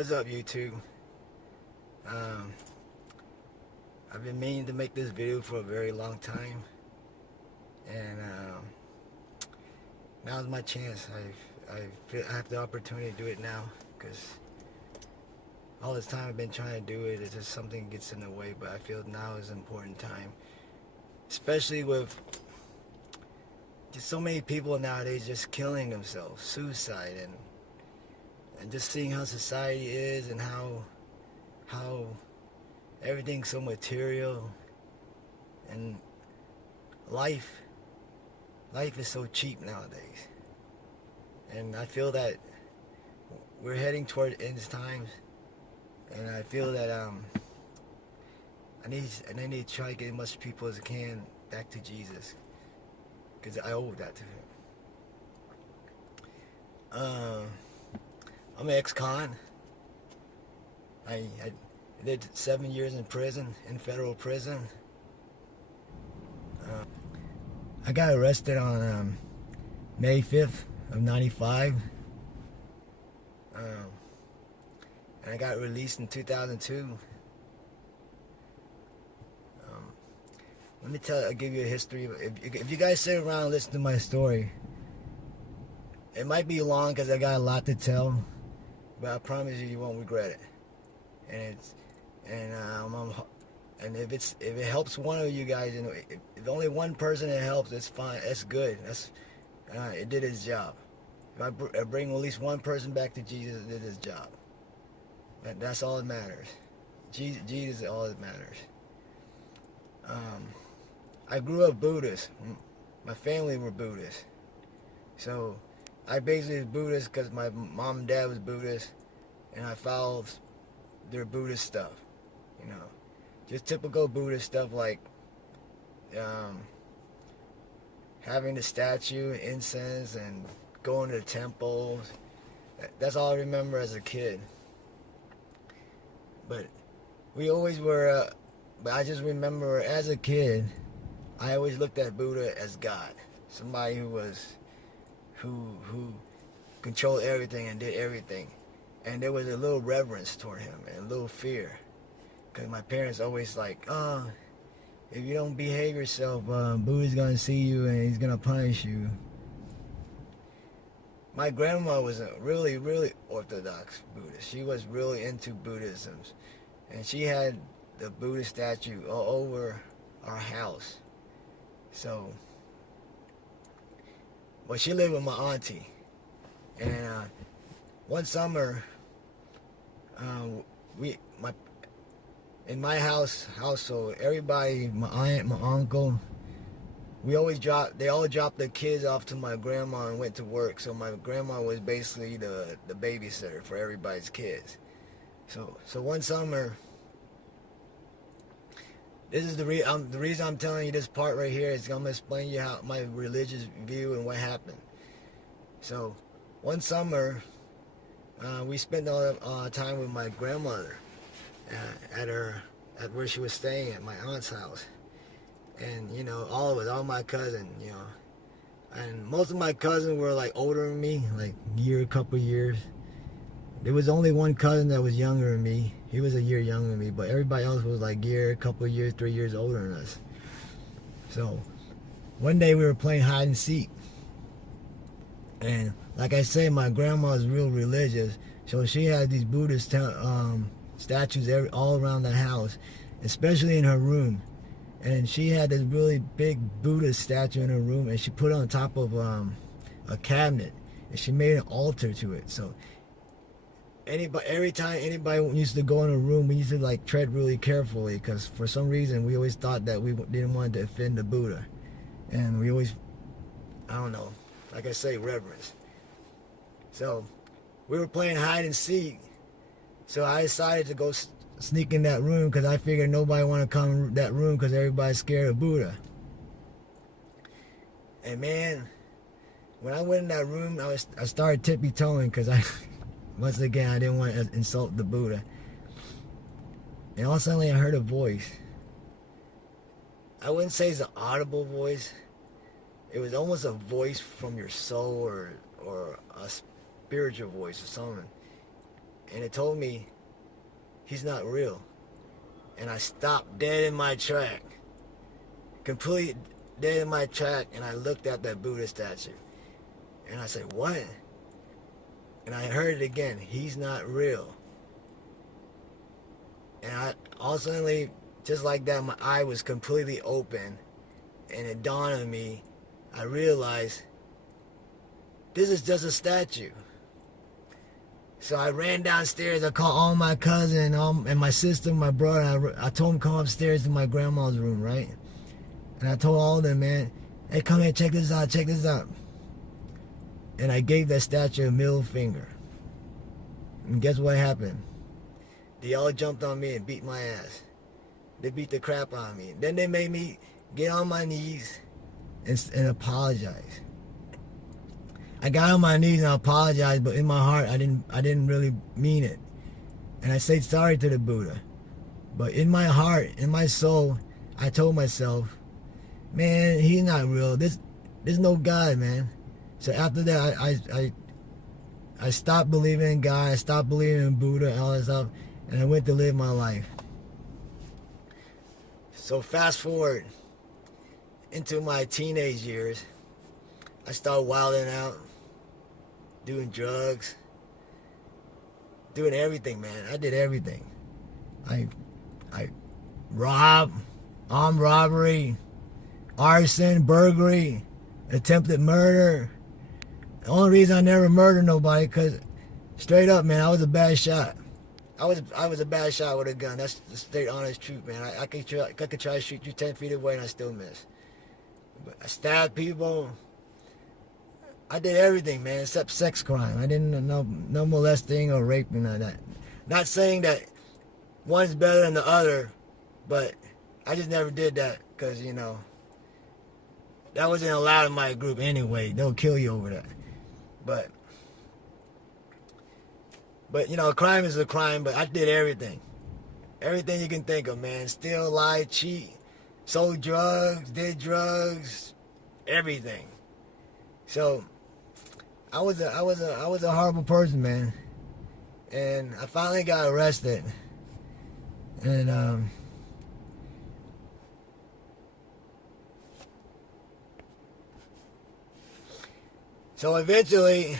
What's up, YouTube? Um, I've been meaning to make this video for a very long time, and now's my chance. I have the opportunity to do it now, because all this time I've been trying to do it. It's just something gets in the way, but I feel now is an important time, especially with just so many people nowadays just killing themselves, suicide, and just seeing how society is and how everything's so material, and life is so cheap nowadays. And I feel that we're heading toward end times, and I feel that I need to try to get as much people as I can back to Jesus, because I owe that to him. I'm an ex-con. I did 7 years in prison, in federal prison. I got arrested on May 5th of 95. And I got released in 2002. I'll give you a history. If you guys sit around and listen to my story, it might be long because I got a lot to tell, but I promise you, you won't regret it. And if it helps one of you guys, you know, if only one person it helps, it's fine. That's good. It did its job. If I bring at least one person back to Jesus, it did its job. That's all that matters. Jesus is all that matters. I grew up Buddhist. My family were Buddhist, so I basically was Buddhist because my mom and dad was Buddhist, and I followed their Buddhist stuff, you know, just typical Buddhist stuff, like having the statue, incense, and going to the temples. That's all I remember as a kid. But we always were. But I just remember as a kid, I always looked at Buddha as God, somebody who controlled everything and did everything. And there was a little reverence toward him and a little fear, because my parents always like, oh, if you don't behave yourself, Buddha's gonna see you and he's gonna punish you. My grandma was a really, really orthodox Buddhist. She was really into Buddhism, and she had the Buddha statue all over our house. So, well, she lived with my auntie, and one summer, in my household, everybody, my aunt, my uncle, they all dropped their kids off to my grandma and went to work. So my grandma was basically the babysitter for everybody's kids. So one summer, this is the reason I'm telling you this part right here is I'm gonna explain to you how my religious view and what happened. So one summer, we spent all the time with my grandmother at where she was staying at my aunt's house, and you know, all my cousins, you know, and most of my cousins were like older than me, like a couple years. There was only one cousin that was younger than me. He was a year younger than me, but everybody else was like couple years, 3 years older than us. So one day we were playing hide and seek, and like I say, my grandma is real religious, so she had these Buddhist statues all around the house, especially in her room. And she had this really big Buddhist statue in her room, and she put it on top of a cabinet, and she made an altar to it. So every time anybody used to go in a room, we used to like tread really carefully, because for some reason we always thought that we didn't want to offend the Buddha, and we always, I don't know, like I say, reverence. So we were playing hide and seek, so I decided to go sneak in that room, because I figured nobody want to come in that room because everybody's scared of Buddha. And man, when I went in that room, I started tippy-toeing, because once again, I didn't want to insult the Buddha. And all of a sudden, I heard a voice. I wouldn't say it's an audible voice. It was almost a voice from your soul, or a spiritual voice or something. and it told me he's not real. And I stopped dead in my track, completely dead in my track, and I looked at that Buddha statue. And I said, what? And I heard it again, he's not real. And I all suddenly, just like that, my eye was completely open, and it dawned on me, I realized, this is just a statue. So I ran downstairs, I called all my cousins and my sister, my brother, I told them come upstairs to my grandma's room, right? And I told all of them, man, hey, come here, check this out. And I gave that statue a middle finger. And guess what happened? They all jumped on me and beat my ass. They beat the crap out of me. Then they made me get on my knees and apologize. I got on my knees and I apologized, but in my heart, I didn't really mean it. And I said sorry to the Buddha. But in my heart, in my soul, I told myself, man, he's not real. There's no God, man. So after that, I stopped believing in God. I stopped believing in Buddha and all that stuff. And I went to live my life. So fast forward into my teenage years, I started wilding out, doing drugs, doing everything, man. I did everything. I robbed, armed robbery, arson, burglary, attempted murder. The only reason I never murdered nobody, because straight up, man, I was a bad shot. I was a bad shot with a gun. That's the straight honest truth, man. I could try to shoot you 10 feet away and I still miss. But I stabbed people. I did everything, man, except sex crime. I didn't no molesting or raping or that. Not saying that one's better than the other, but I just never did that because, you know, that wasn't allowed in my group anyway. They'll kill you over that. But you know, a crime is a crime, but I did everything. Everything you can think of, man. Steal, lie, cheat, sold drugs, did drugs, everything. So I was a horrible person, man. And I finally got arrested. And so eventually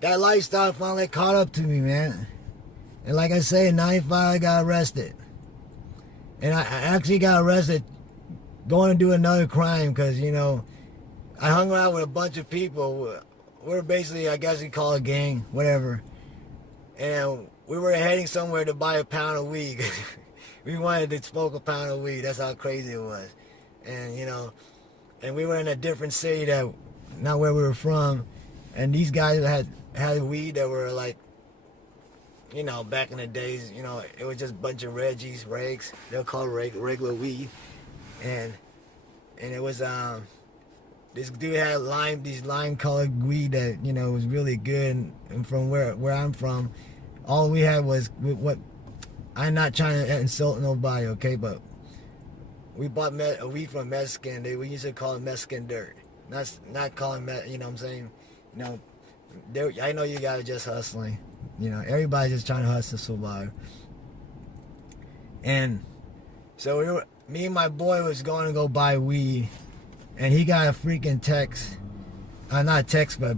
that lifestyle finally caught up to me, man. And like I say, in 95 I got arrested. And I actually got arrested going to do another crime because, you know, I hung around with a bunch of people. We're basically, I guess you call it a gang, whatever. And we were heading somewhere to buy a pound of weed. We wanted to smoke a pound of weed. That's how crazy it was. And, you know, and we were in a different city that, not where we were from. And these guys had weed that were like, you know, back in the days, you know, it was just a bunch of Reggie's, regs. They'll call it regular weed. And it was, this dude had these lime colored weed that, you know, was really good. And from where I'm from, all we had was what, I'm not trying to insult nobody, okay, but we bought weed from Mexican. We used to call it Mexican dirt. Not calling, you know what I'm saying? You know, I know you guys are just hustling. You know, everybody's just trying to hustle to survive. And so me and my boy was going to go buy weed, and he got a freaking text. Not a text, but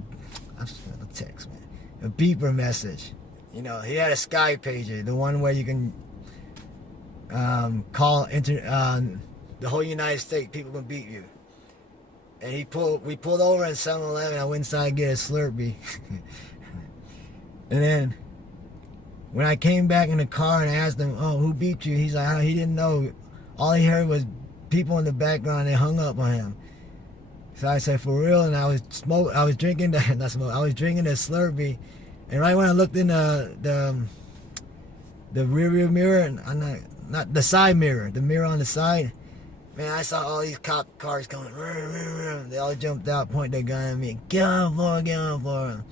a text, man. A beeper message. You know, he had a Sky pager, the one where you can call the whole United States. People can beat you. And we pulled over in 7-Eleven. I went inside to get a Slurpee. And then when I came back in the car and asked him, oh, who beat you? He's like, oh, he didn't know. All he heard was people in the background. They hung up on him. So I said, for real? And I was drinking the Slurpee. And right when I looked in the rear mirror, not the side mirror, the mirror on the side, man, I saw all these cop cars coming. They all jumped out, pointed their gun at me. Get on the floor, get on the floor.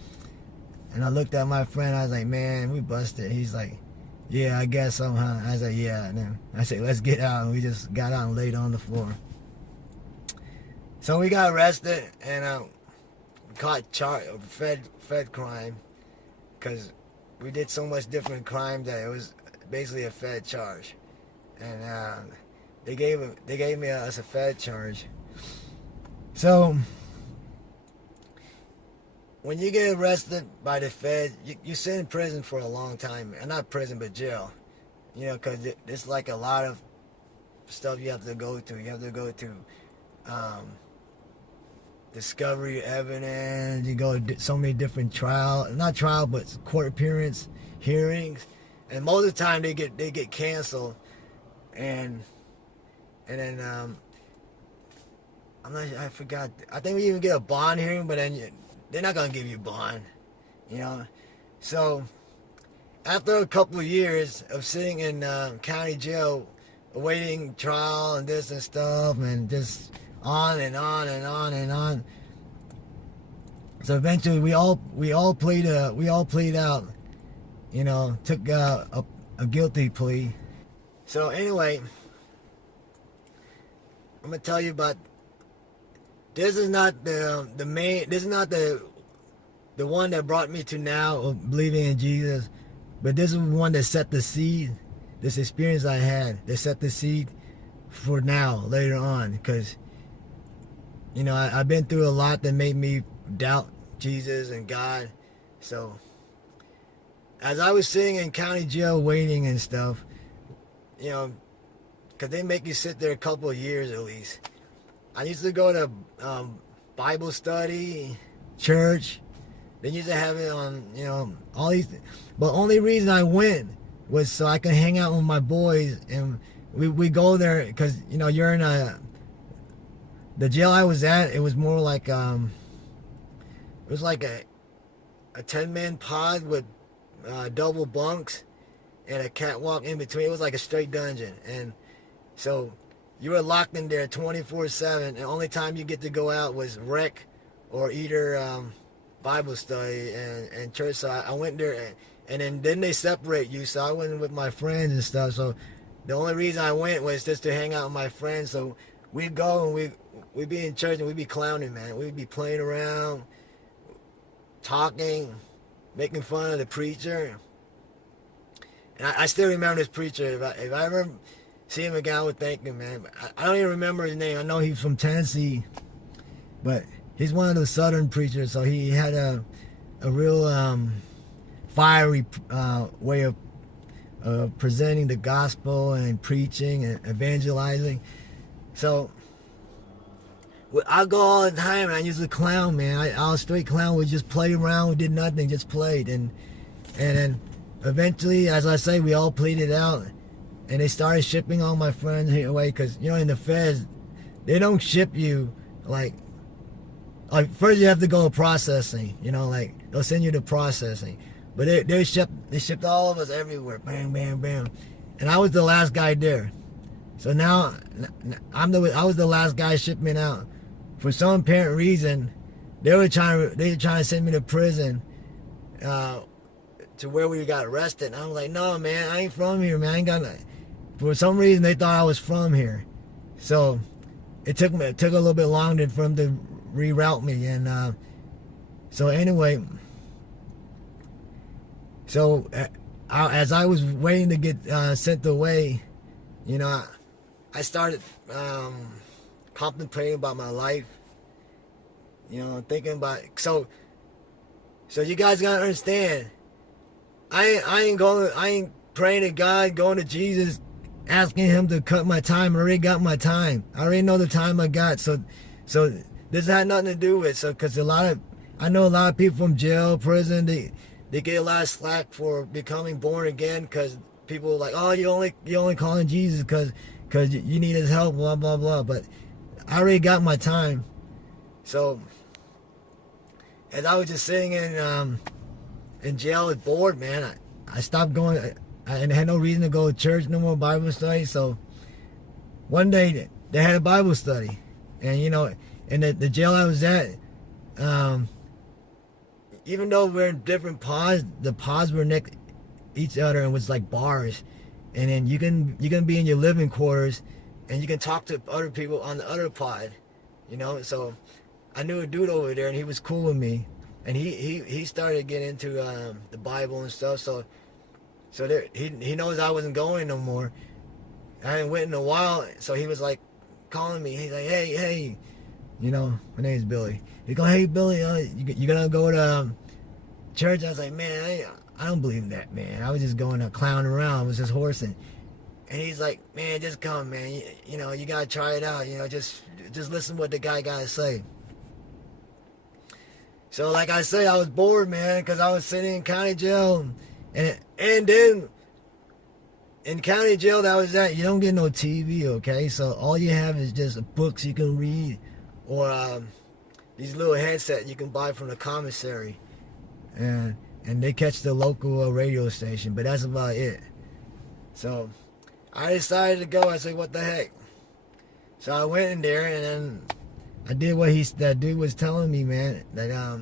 And I looked at my friend. I was like, man, we busted. He's like, yeah, I guess so, huh? I was like, yeah. And then I said, let's get out. And we just got out and laid on the floor. So we got arrested and caught Fed crime because we did so much different crime that it was basically a Fed charge, and they gave me us a Fed charge. So when you get arrested by the Fed, you sit in prison for a long time, and not prison but jail, because it's like a lot of stuff you have to go through. You have to go through discovery evidence. You go to so many different not trial, but court appearance, hearings, and most of the time they get canceled, and then I forgot. I think we even get a bond hearing, but then they're not gonna give you bond, So after a couple of years of sitting in county jail, awaiting trial and this and stuff, and just on and on and on and on. So eventually we all plead out, took a guilty plea. So anyway, I'm gonna tell you about. This is not the main. This is not the one that brought me to now of believing in Jesus, but this is the one that set the seed. This experience I had that set the seed for now later on, because I've been through a lot that made me doubt Jesus and God. So as I was sitting in county jail waiting and stuff, because they make you sit there a couple of years at least. I used to go to Bible study, church. They used to have it on, all these. But only reason I went was so I could hang out with my boys, and we go there because you're in the jail I was at. It was more like it was like a 10-man pod with double bunks and a catwalk in between. It was like a straight dungeon, and so you were locked in there 24/7, and the only time you get to go out was rec or either Bible study and church. So I went there, and then they separate you. So I went with my friends and stuff. So the only reason I went was just to hang out with my friends. So we'd go and we'd be in church and we'd be clowning, man. We'd be playing around, talking, making fun of the preacher. And I still remember this preacher. If I ever see him again, I would thank him, man. I don't even remember his name. I know he's from Tennessee, but he's one of the Southern preachers. So he had a real fiery way of presenting the gospel and preaching and evangelizing. So I go all the time, and I used to clown, man. I was straight clown. We just played around. We did nothing, just played. And then eventually, as I say, we all pleaded out. And they started shipping all my friends away because, in the feds, they don't ship you like first you have to go to processing, like they'll send you to processing. But they shipped all of us everywhere, bam, bam, bam. And I was the last guy there. So now I was the last guy shipping out. For some apparent reason, they were trying to send me to prison to where we got arrested. And I was like, no, man, I ain't from here, man. I ain't got nothing. For some reason, they thought I was from here. So it took a little bit longer for them to reroute me. And so anyway, so as I was waiting to get sent away, I started contemplating about my life. Thinking about it. So you guys gotta understand, I ain't praying to God, going to Jesus, asking him to cut my time. I already got my time. I already know the time I got. So this had nothing to do with it. Because I know a lot of people from jail, prison, they get a lot of slack for becoming born again, because people are like, oh, you only calling Jesus because you need his help, blah blah blah. But I already got my time. So as I was just sitting in jail with bored, man, I stopped going. I had no reason to go to church, no more Bible study. So one day they had a Bible study, and in the jail I was at, even though we're in different pods, the pods were next each other and was like bars, and then you can be in your living quarters, and you can talk to other people on the other pod, So I knew a dude over there, and he was cool with me, and he started getting into the Bible and stuff. So there, he knows I wasn't going no more. I hadn't went in a while, so he was like calling me. He's like, hey, you know, my name's Billy. He go, hey Billy, you gonna go to church? I was like, man, I don't believe in that, man. I was just going to clown around. I was just horsing. And he's like, man, just come, man. You know, you gotta try it out. You know, just listen what the guy gotta say. So, like I say, I was bored, man, because I was sitting in county jail, and then in county jail that I was at, you don't get no TV, okay? So all you have is just books you can read, or these little headsets you can buy from the commissary, and they catch the local radio station, but that's about it. So I decided to go. I said, what the heck? So I went in there, and then I did what that dude was telling me, man, that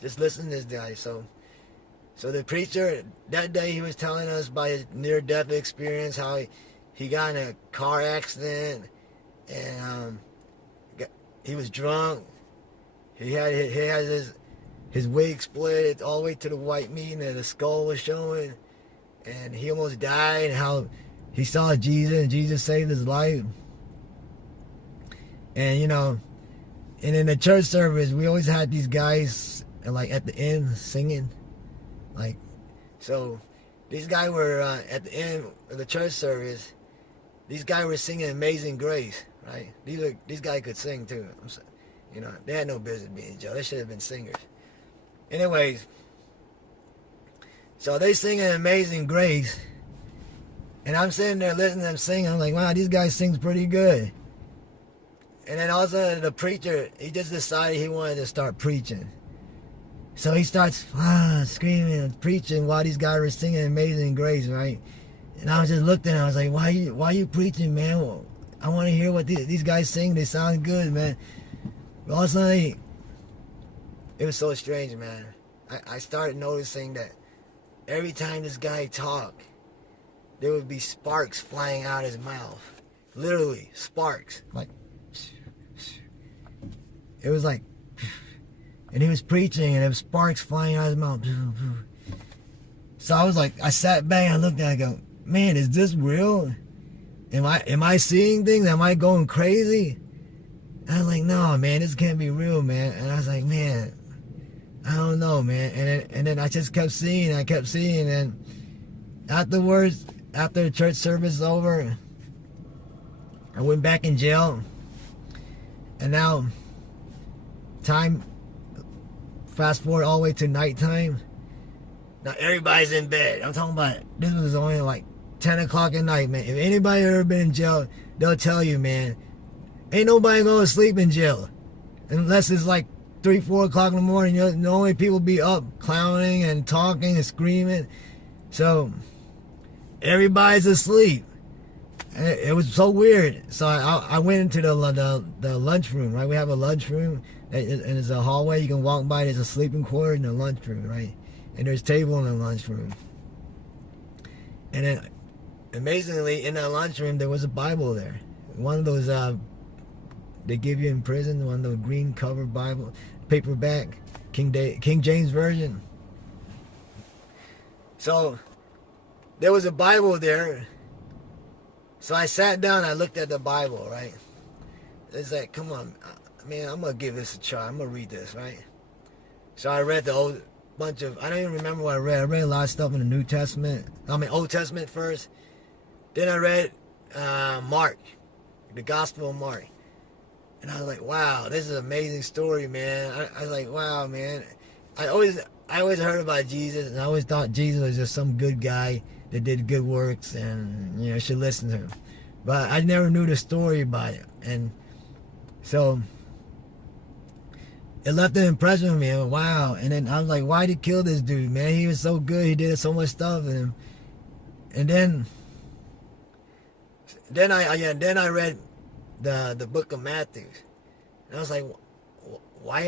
just listen to this guy. So the preacher, that day he was telling us about his near-death experience, how he got in a car accident, and he was drunk. He had his wig split all the way to the white meat, and the skull was showing, and he almost died, and how he saw Jesus, and Jesus saved his life. And, you know, and in the church service, we always had these guys, like, at the end singing. Like, so these guys were, at the end of the church service, these guys were singing Amazing Grace, right? These guys could sing, too. You know, they had no business being in jail. They should have been singers. Anyways, so they singing Amazing Grace, and I'm sitting there listening to them sing. I'm like, wow, these guys sing pretty good. And then all of a sudden, the preacher, he just decided he wanted to start preaching. So he starts screaming and preaching while these guys were singing Amazing Grace, right? And I was just looking at him. I was like, why you preaching, man? Well, I want to hear what these guys sing. They sound good, man. But all of a sudden, it was so strange, man. I started noticing that every time this guy talked, there would be sparks flying out his mouth. Literally, sparks. Like, it was like, and he was preaching, and there was sparks flying out of his mouth. So I was like, I sat back and I looked at it, I go, man, is this real? Am I seeing things? Am I going crazy? And I was like, no, man, this can't be real, man. And I was like, man, I don't know, man. And then I just kept seeing, and afterwards, after the church service was over, I went back in jail, and now time, fast forward all the way to nighttime. Now everybody's in bed. I'm talking about, this was only like 10 o'clock at night, man. If anybody ever been in jail, they'll tell you, man, ain't nobody going to sleep in jail unless it's like 3, 4 o'clock in the morning. You know, the only people be up clowning and talking and screaming. So everybody's asleep. It was so weird. So I went into the lunchroom, right? We have a lunchroom, and there's a hallway you can walk by. There's a sleeping quarter in the lunchroom, right? And there's a table in the lunchroom. And then, amazingly, in that lunchroom, there was a Bible there. One of those they give you in prison, one of those green cover Bible, paperback, King James Version. So there was a Bible there. So I sat down, I looked at the Bible, right? It's like, come on, man, I'm going to give this a try. I'm going to read this, right? So I read the old bunch of, I don't even remember what I read. I read a lot of stuff in the New Testament. Old Testament first. Then I read Mark, the Gospel of Mark. And I was like, wow, this is an amazing story, man. I was like, wow, man. I always heard about Jesus, and I always thought Jesus was just some good guy that did good works, and, you know, should listen to him. But I never knew the story about it. And so it left an impression on me. And wow. And then I was like, why'd he kill this dude, man? He was so good. He did so much stuff. And then I read the book of Matthew. And I was like, why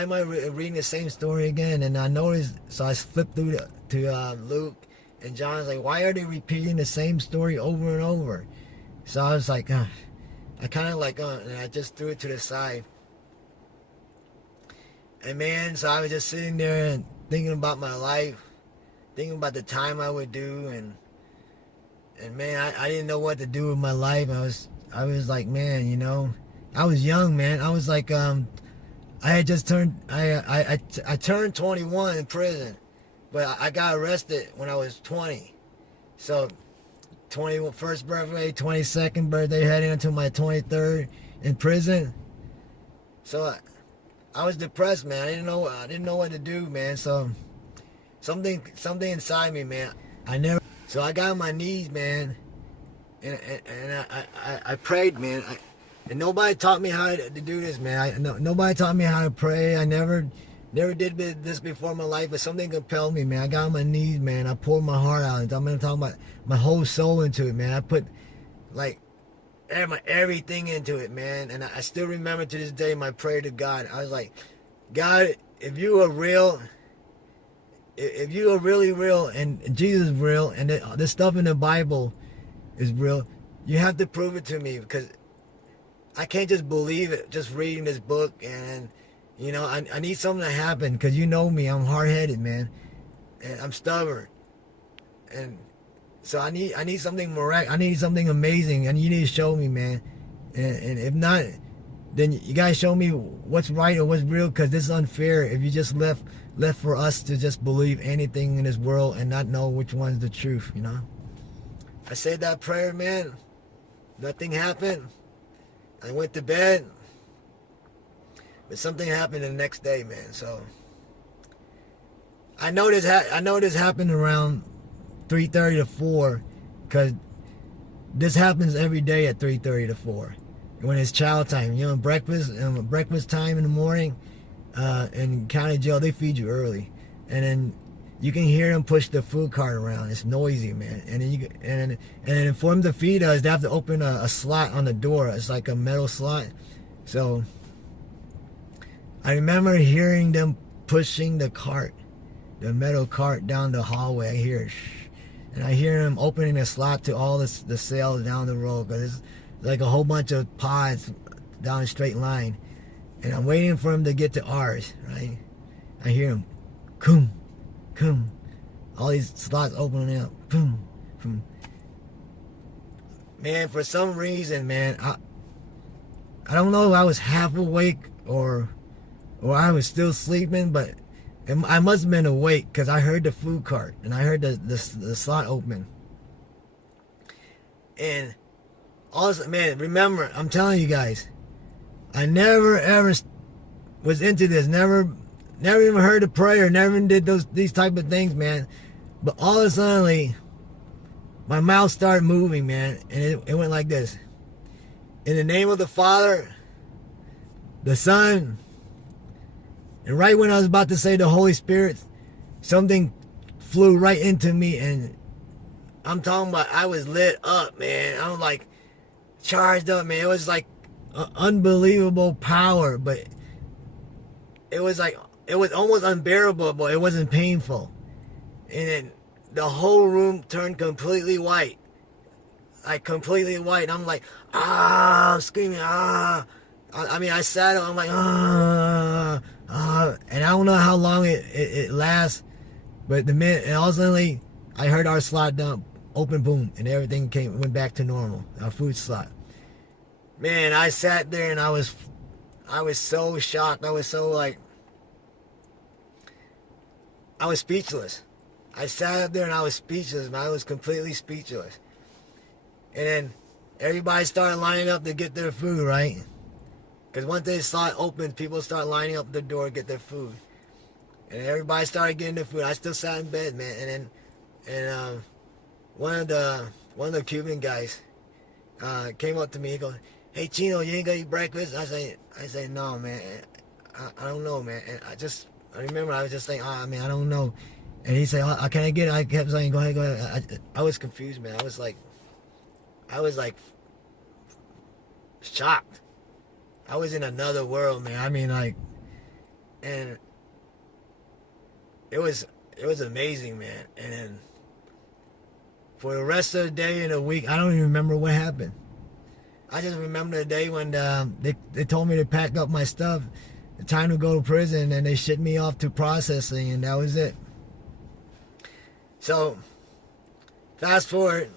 am I reading the same story again? And I noticed, so I flipped through to Luke and John. I was like, why are they repeating the same story over and over? So I was like, I kind of like, and I just threw it to the side. And man, so I was just sitting there and thinking about my life, thinking about the time I would do, and man, I didn't know what to do with my life. I was like, man, you know, I was young, man. I was like, I had just turned, I turned 21 in prison, but I got arrested when I was 20. So 21st birthday, 22nd birthday, heading into my 23rd in prison. So I was depressed, man. I didn't know what to do, man. So something inside me, man. So I got on my knees, man, and I prayed, man. And nobody taught me how to do this, man. Nobody taught me how to pray. I never did this before in my life, but something compelled me, man. I got on my knees, man. I poured my heart out. I'm gonna talk about my whole soul into it, man. I put like everything into it, man. And I still remember to this day my prayer to God. I was like, God, if you are real, if you are really real and Jesus is real and the stuff in the Bible is real, you have to prove it to me, because I can't just believe it just reading this book. And you know, I need something to happen, because you know me, I'm hard-headed, man, and I'm stubborn, and so I need something miraculous. I need something amazing, and you need to show me, man. And if not, then you guys show me what's right or what's real, because this is unfair if you just left for us to just believe anything in this world and not know which one's the truth, you know. I said that prayer, man. Nothing happened. I went to bed, but something happened the next day, man. So I know this happened around 3:30 to 4, because this happens every day at 3:30 to 4 when it's chow time. You know, breakfast time in the morning. In county jail, they feed you early, and then you can hear them push the food cart around. It's noisy, man. And then and for them to feed us, they have to open a slot on the door. It's like a metal slot. So I remember hearing them pushing the metal cart down the hallway. I hear it, and I hear them opening a slot to all the cells down the road, because it's like a whole bunch of pods down a straight line. And I'm waiting for him to get to ours, right? I hear him, boom, boom. All these slots opening up, boom, boom. Man, for some reason, man, I don't know if I was half awake or I was still sleeping, but I must have been awake, because I heard the food cart and I heard the slot open. And also, man, remember, I'm telling you guys, I never ever was into this. Never even heard of prayer. Never even did these type of things, man. But all of a sudden, my mouth started moving, man, and it went like this: in the name of the Father, the Son, and right when I was about to say the Holy Spirit, something flew right into me, and I'm talking about I was lit up, man. I was like charged up, man. It was like unbelievable power, but it was almost unbearable, but it wasn't painful. And then the whole room turned completely white, like completely white. And I'm like, I'm screaming, I mean, I sat up, I'm like, and I don't know how long it lasts, but the minute, and all of a sudden I heard our slot down, open, boom, and everything went back to normal, our food slot. Man, I sat there and I was so shocked. I was so like, I was speechless. I sat up there and I was speechless, man. I was completely speechless. And then everybody started lining up to get their food, right? Because once they saw it open, people start lining up the door to get their food. And everybody started getting their food. I still sat in bed, man. And one of the Cuban guys came up to me. He goes, "Hey Chino, you ain't gonna eat breakfast?" I say, "No, man. I don't know, man." And I remember I was just saying, "Ah, man, I don't know." And he said, "Oh, can I get it?" I kept saying, "Go ahead." I was confused, man. I was like shocked. I was in another world, man. I mean, like, and it was amazing, man. And then for the rest of the day and the week, I don't even remember what happened. I just remember the day when they told me to pack up my stuff, time to go to prison, and they shipped me off to processing, and that was it. So, fast forward,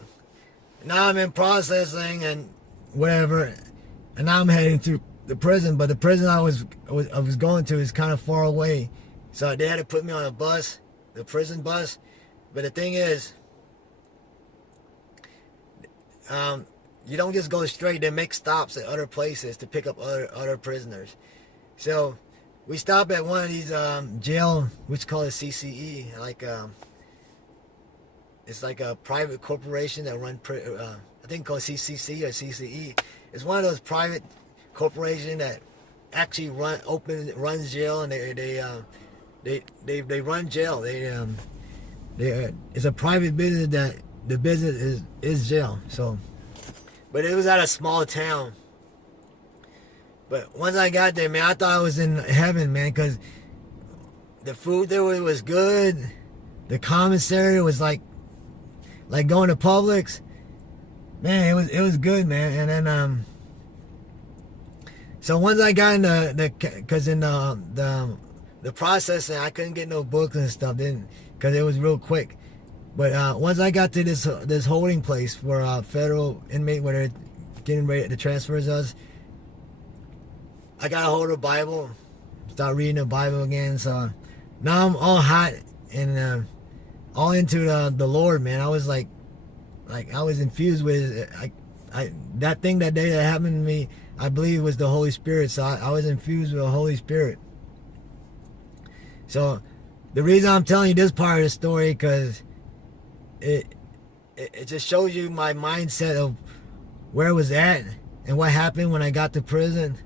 now I'm in processing and whatever, and now I'm heading to the prison. But the prison I was going to is kind of far away, so they had to put me on a bus, the prison bus. But the thing is, you don't just go straight. They make stops at other places to pick up other prisoners. So we stop at one of these jail, which call it CCE, it's like a private corporation that run, I think called CCC or CCE. It's one of those private corporations that actually runs jail, and they run jail. It's a private business that the business is jail. So, but it was at a small town. But once I got there, man, I thought I was in heaven, man, because the food there was good. The commissary was like going to Publix. Man, it was good, man. And then so once I got in the processing, I couldn't get no books and stuff, because it was real quick. But once I got to this holding place for federal inmate, where they're getting ready to transfer us, I got a hold of the Bible, start reading the Bible again. So now I'm all hot and all into the Lord, man. I was like I was infused with that thing that day that happened to me. I believe was the Holy Spirit. So I was infused with the Holy Spirit. So the reason I'm telling you this part of the story, because it just shows you my mindset of where I was at and what happened when I got to prison.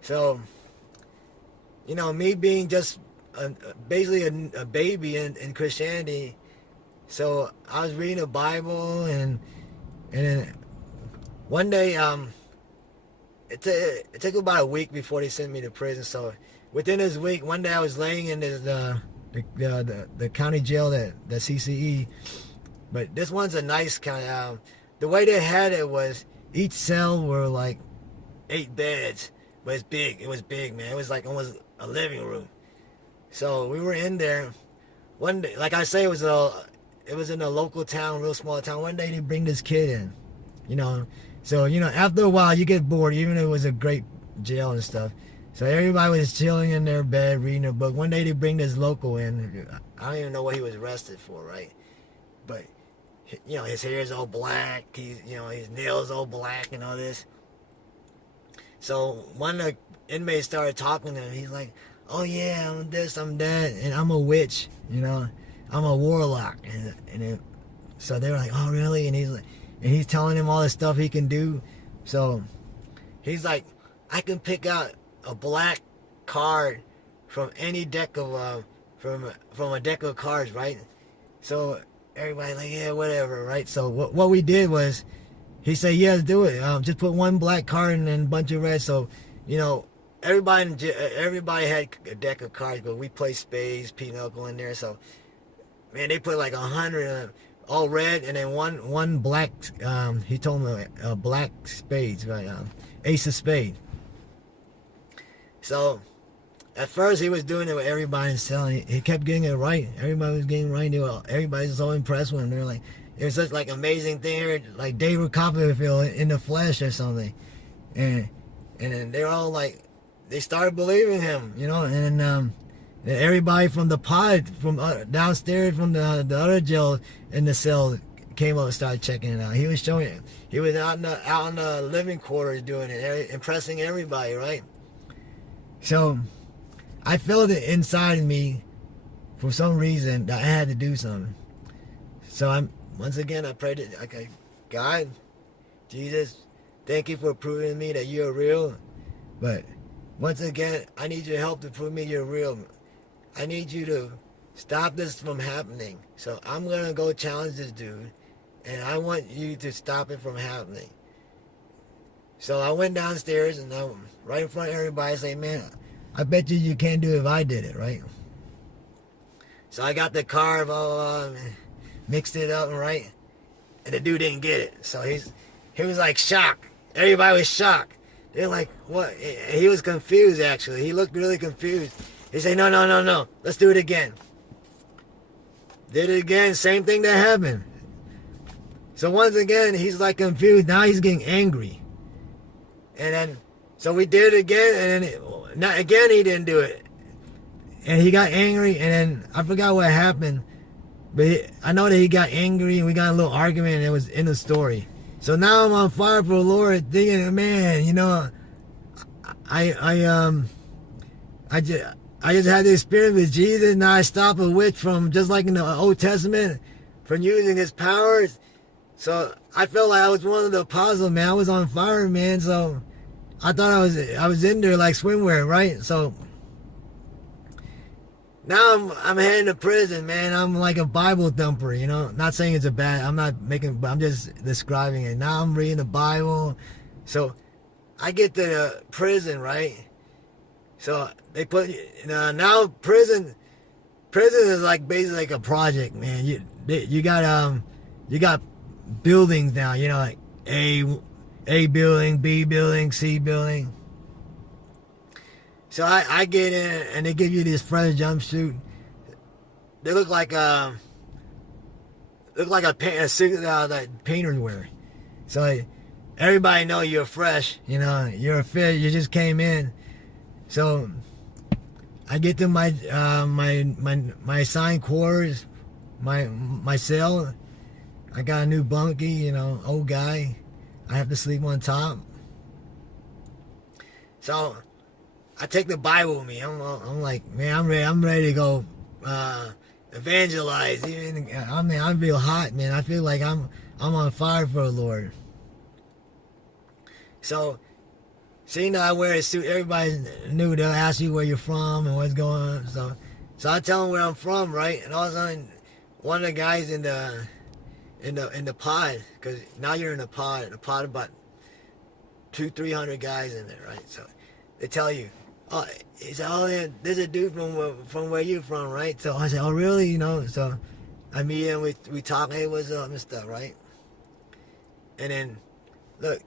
So, me being just basically a baby in Christianity. So I was reading the Bible, and then one day, it took about a week before they sent me to prison. So within this week, one day I was laying in the county jail, the CCE. But this one's a nice kind. The way they had it was each cell were like 8 beds. But it's big. It was big, man. It was like almost a living room. So we were in there. One day, like I say, it was in a local town, real small town. One day they bring this kid in, So, after a while you get bored, even if it was a great jail and stuff. So everybody was chilling in their bed, reading a book. One day they bring this local in. I don't even know what he was arrested for, right? But, his hair is all black. His nails all black and all this. So one of the inmates started talking to him. He's like, "Oh yeah, I'm this, I'm that, and I'm a witch. I'm a warlock." So they were like, "Oh really?" And he's telling him all the stuff he can do. So he's like, "I can pick out a black card from any deck of from a deck of cards, right?" So everybody like, "Yeah, whatever," right? So what we did was, he said, "Yeah, let's do it. Just put one black card and then a bunch of red." So, everybody had a deck of cards, but we played spades, pinochle in there. So, man, they put like 100 of them, all red, and then one black. He told me black spades, right? Ace of spade. So, at first he was doing it with everybody and selling. He kept getting it right. Everybody was getting right. Everybody was so impressed with him. They're like, it was such like amazing thing, like David Copperfield in the flesh or something, and then they're all like, they started believing him, and everybody from the pod from downstairs from the other jail in the cell came up and started checking it out. He was showing it. He was out in the living quarters doing it, impressing everybody, right? So I felt it inside of me for some reason that I had to do something. So once again, I prayed it. Okay, God, Jesus, thank you for proving to me that you're real. But once again, I need your help to prove me you're real. I need you to stop this from happening. So I'm going to go challenge this dude, and I want you to stop it from happening. So I went downstairs, and I'm right in front of everybody, saying, "Man, I bet you can't do it if I did it," right? So I got the card, blah, blah, blah, mixed it up, right? And the dude didn't get it. So he was like shocked. Everybody was shocked. They're like, what? He was confused, actually. He looked really confused. He said, no, no, no, no. Let's do it again. Did it again. Same thing that happened. So once again, he's like confused. Now he's getting angry. And then, so we did it again. And then, again, he didn't do it. And he got angry. And then, I forgot what happened. But I know that he got angry. And we got a little argument. And it was in the story. So now I'm on fire for the Lord, thinking, man, you know, I just had the experience with Jesus. Now I stop a witch from, just like in the Old Testament, from using his powers. So I felt like I was one of the apostles, man. I was on fire, man. So I thought I was in there like swimwear, right? So now I'm heading to prison, man. I'm like a Bible thumper, you know. Not saying it's a bad. I'm just describing it. Now I'm reading the Bible. So I get to the prison, right? So they put now prison is like basically like a project, man. You got buildings now, you know, like A building, B building, C building. So I get in and they give you this fresh jumpsuit. They look like a suit that painters wear. So everybody know you're fresh, you know, you're a fish. You just came in. So I get to my assigned quarters, my cell. I got a new bunkie, you know, old guy. I have to sleep on top. So I take the Bible with me. I'm like, man, I'm ready to go evangelize. I feel hot, man. I feel like I'm on fire for the Lord. So, seeing that I wear a suit, everybody knew. They'll ask you where you're from and what's going on. So I tell them where I'm from, right? And all of a sudden, one of the guys in the pod, because now you're in a pod about 200-300 guys in there, right? So they tell you, oh, he said, oh yeah, there's a dude from where you from, right? So I said, oh really, you know? So I meet him, we talk, hey, what's up and stuff, right? And then, look,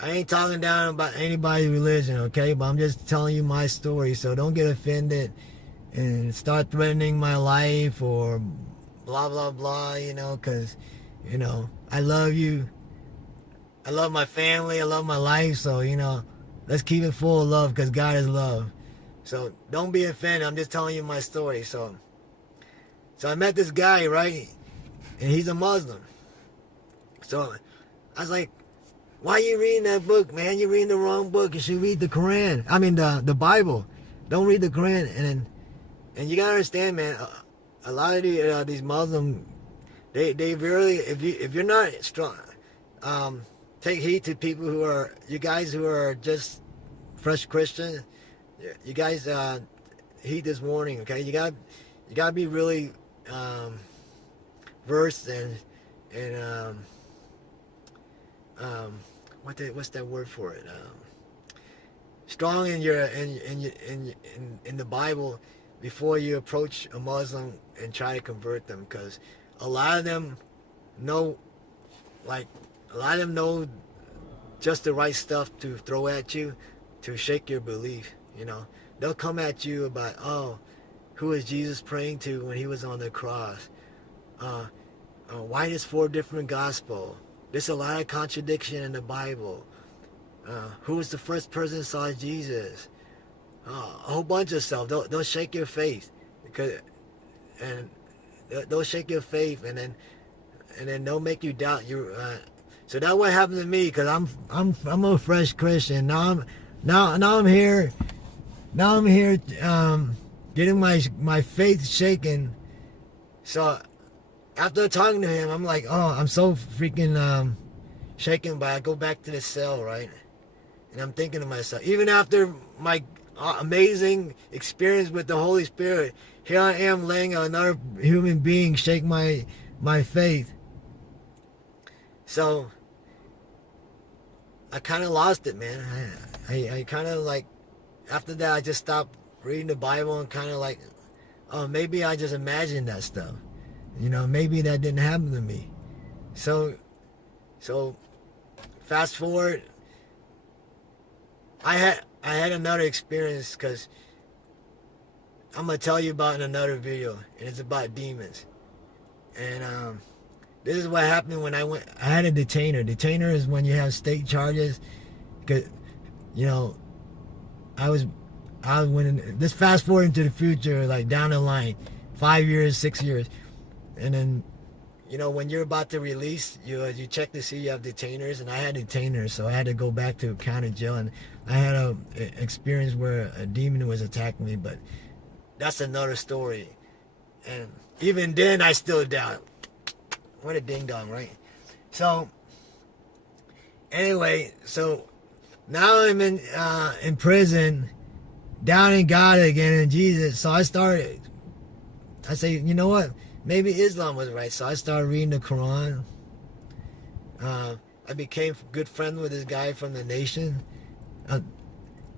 I ain't talking down about anybody's religion, okay? But I'm just telling you my story, so don't get offended and start threatening my life or blah, blah, blah, you know, because, you know, I love you. I love my family. I love my life. So, you know, let's keep it full of love because God is love. So don't be offended. I'm just telling you my story. So I met this guy, right? And he's a Muslim. So I was like, why are you reading that book, man? You're reading the wrong book. You should read the Quran. I mean, the Bible. Don't read the Quran. And you got to understand, man, a lot of these Muslims, they really, if you're not strong, take heed to people you guys who are just fresh Christians. You guys heed this warning, okay? You got to be really versed and what's that word for it? Strong in the Bible before you approach a Muslim and try to convert them, because a lot of them know just the right stuff to throw at you to shake your belief. You know, they'll come at you about, oh, who is Jesus praying to when he was on the cross? Why there's 4 different gospels? There's a lot of contradiction in the Bible. Who was the first person that saw Jesus? A whole bunch of stuff. They'll shake your faith, they'll shake your faith, and then they'll make you doubt you. So that's what happened to me, because I'm a fresh Christian. Now I'm here. Now I'm here, getting my faith shaken. So after talking to him, I'm like, oh, I'm so freaking shaken. But I go back to the cell, right? And I'm thinking to myself, even after my amazing experience with the Holy Spirit, here I am letting another human being shake my faith. So I kind of lost it, man. I kind of like, after that, I just stopped reading the Bible and kind of like, oh, maybe I just imagined that stuff. You know, maybe that didn't happen to me. So fast forward, I had another experience because I'm gonna tell you about in another video, and it's about demons. And this is what happened when I went. I had a detainer. Detainer is when you have state charges. Cause you know, I was when this fast forward into the future, like down the line, 5 years, 6 years, and then when you're about to release, you check to see you have detainers, and I had detainers, so I had to go back to county jail, and I had a experience where a demon was attacking me, but that's another story. And even then, I still doubt. What a ding dong, right? So anyway, so now I'm in prison, down in God again, in Jesus. So I say, you know what? Maybe Islam was right. So I started reading the Quran. I became good friends with this guy from the nation.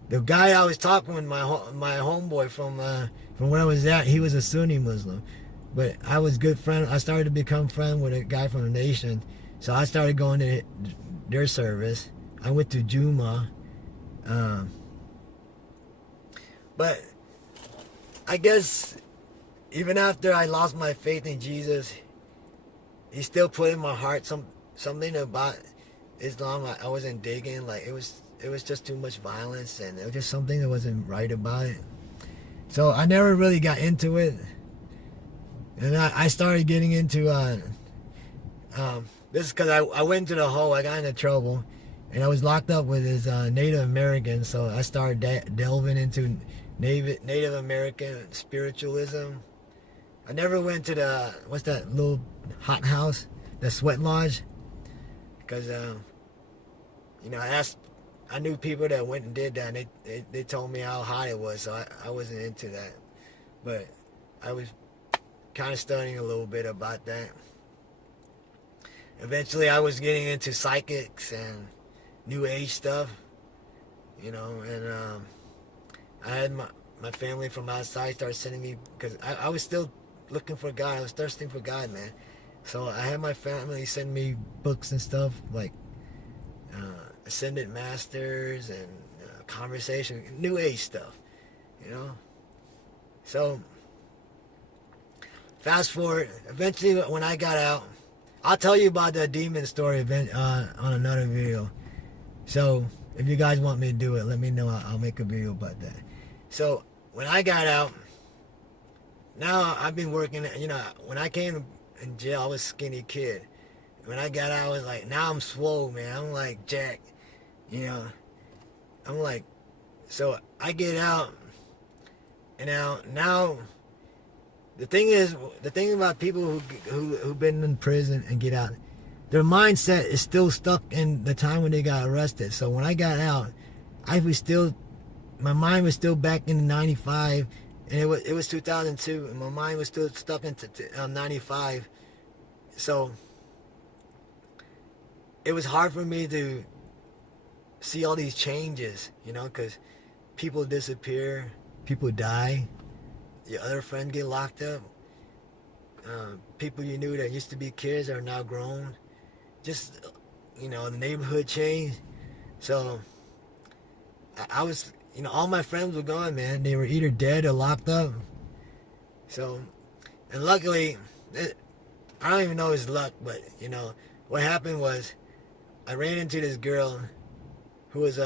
The guy I was talking with, my homeboy from where I was at, he was a Sunni Muslim. But I was good friend. I started to become friend with a guy from the nation. So I started going to their service. I went to Juma. But I guess even after I lost my faith in Jesus, he still put in my heart something about Islam I wasn't digging. Like it was just too much violence, and it was just something that wasn't right about it. So I never really got into it. And I started getting into this is because I went into the hole. I got into trouble, and I was locked up with this Native American. So I started delving into Native American spiritualism. I never went to the what's that little hot house, the sweat lodge, because I knew people that went and did that, and they told me how hot it was. So I wasn't into that, but I was kind of studying a little bit about that. Eventually I was getting into psychics and new age stuff, and I had my family from outside start sending me, because I was still looking for God. I was thirsting for God, man. So I had my family send me books and stuff like Ascended Masters and conversation, new age stuff, So fast forward, eventually when I got out, I'll tell you about that demon story on another video. So if you guys want me to do it, let me know. I'll make a video about that. So when I got out, now I've been working, when I came in jail, I was a skinny kid. When I got out, I was like, now I'm swole, man. I'm like Jack, I'm like, so I get out, and now the thing about people who've been in prison and get out, their mindset is still stuck in the time when they got arrested. So when I got out, my mind was still back in '95, and it was 2002, and my mind was still stuck in '95. So it was hard for me to see all these changes, because people disappear, people die, your other friends get locked up, people you knew that used to be kids are now grown. Just, the neighborhood changed. So I was, all my friends were gone, man. They were either dead or locked up. So, and luckily, I don't even know it's luck, but, what happened was I ran into this girl who was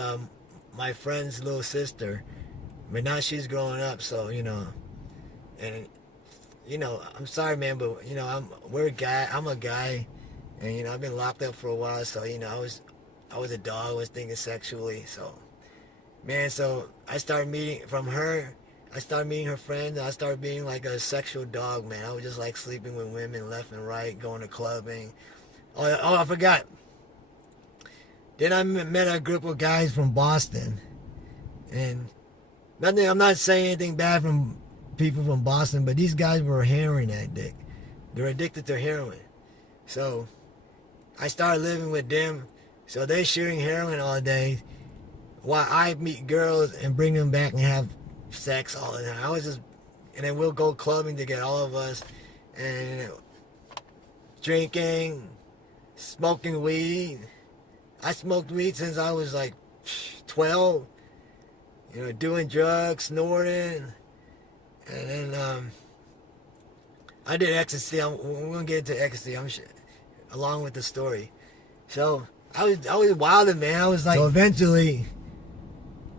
my friend's little sister, but now she's growing up, so, and, I'm sorry, man, but, I'm a guy, and, I've been locked up for a while, so, I was a dog, I was thinking sexually, so, man, so I started meeting her friends, and I started being like a sexual dog, man. I was just like sleeping with women left and right, going to clubbing. Oh, I forgot. Then I met a group of guys from Boston, and I'm not saying anything bad from people from Boston, but these guys were heroin addicts. They're addicted to heroin. So I started living with them. So they're shooting heroin all day while I meet girls and bring them back and have sex all the time. And then we'll go clubbing to get all of us, and drinking, smoking weed. I smoked weed since I was like 12. doing drugs, snorting, and then I did ecstasy. We're gonna get into ecstasy. Along with the story. So I was wilding, man. I was like, so eventually,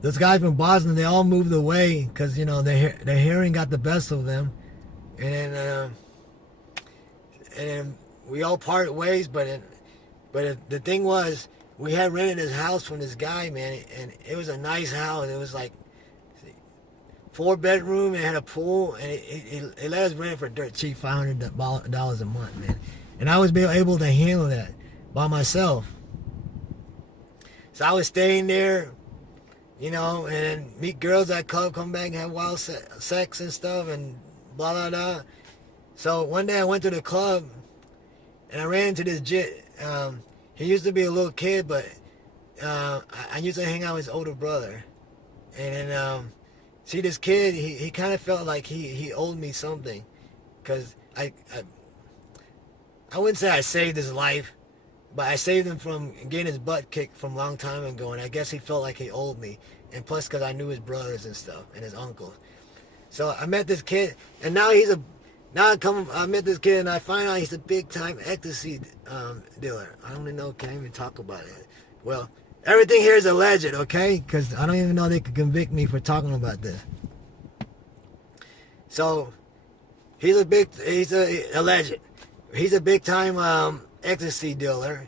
those guys from Boston, they all moved away because their hearing got the best of them, and then we all parted ways. But the thing was, we had rented this house from this guy, man, and it was a nice house. It was like 4-bedroom. It had a pool, and it let us rent it for dirt cheap, $500 a month, man. And I was able to handle that by myself. So I was staying there, and then meet girls at club, come back and have wild sex and stuff, and blah, blah, blah. So one day I went to the club, and I ran into this jit. He used to be a little kid, but I used to hang out with his older brother. And then, see, this kid, he kind of felt like he owed me something. Because I wouldn't say I saved his life, but I saved him from getting his butt kicked from a long time ago, and I guess he felt like he owed me. And plus, because I knew his brothers and stuff, and his uncles. So I met this kid, and now I met this kid, and I find out he's a big-time ecstasy dealer. I don't even know, can't even talk about it. Well, everything here is alleged, okay? Because I don't even know they could convict me for talking about this. So, he's alleged. He's a big-time ecstasy dealer,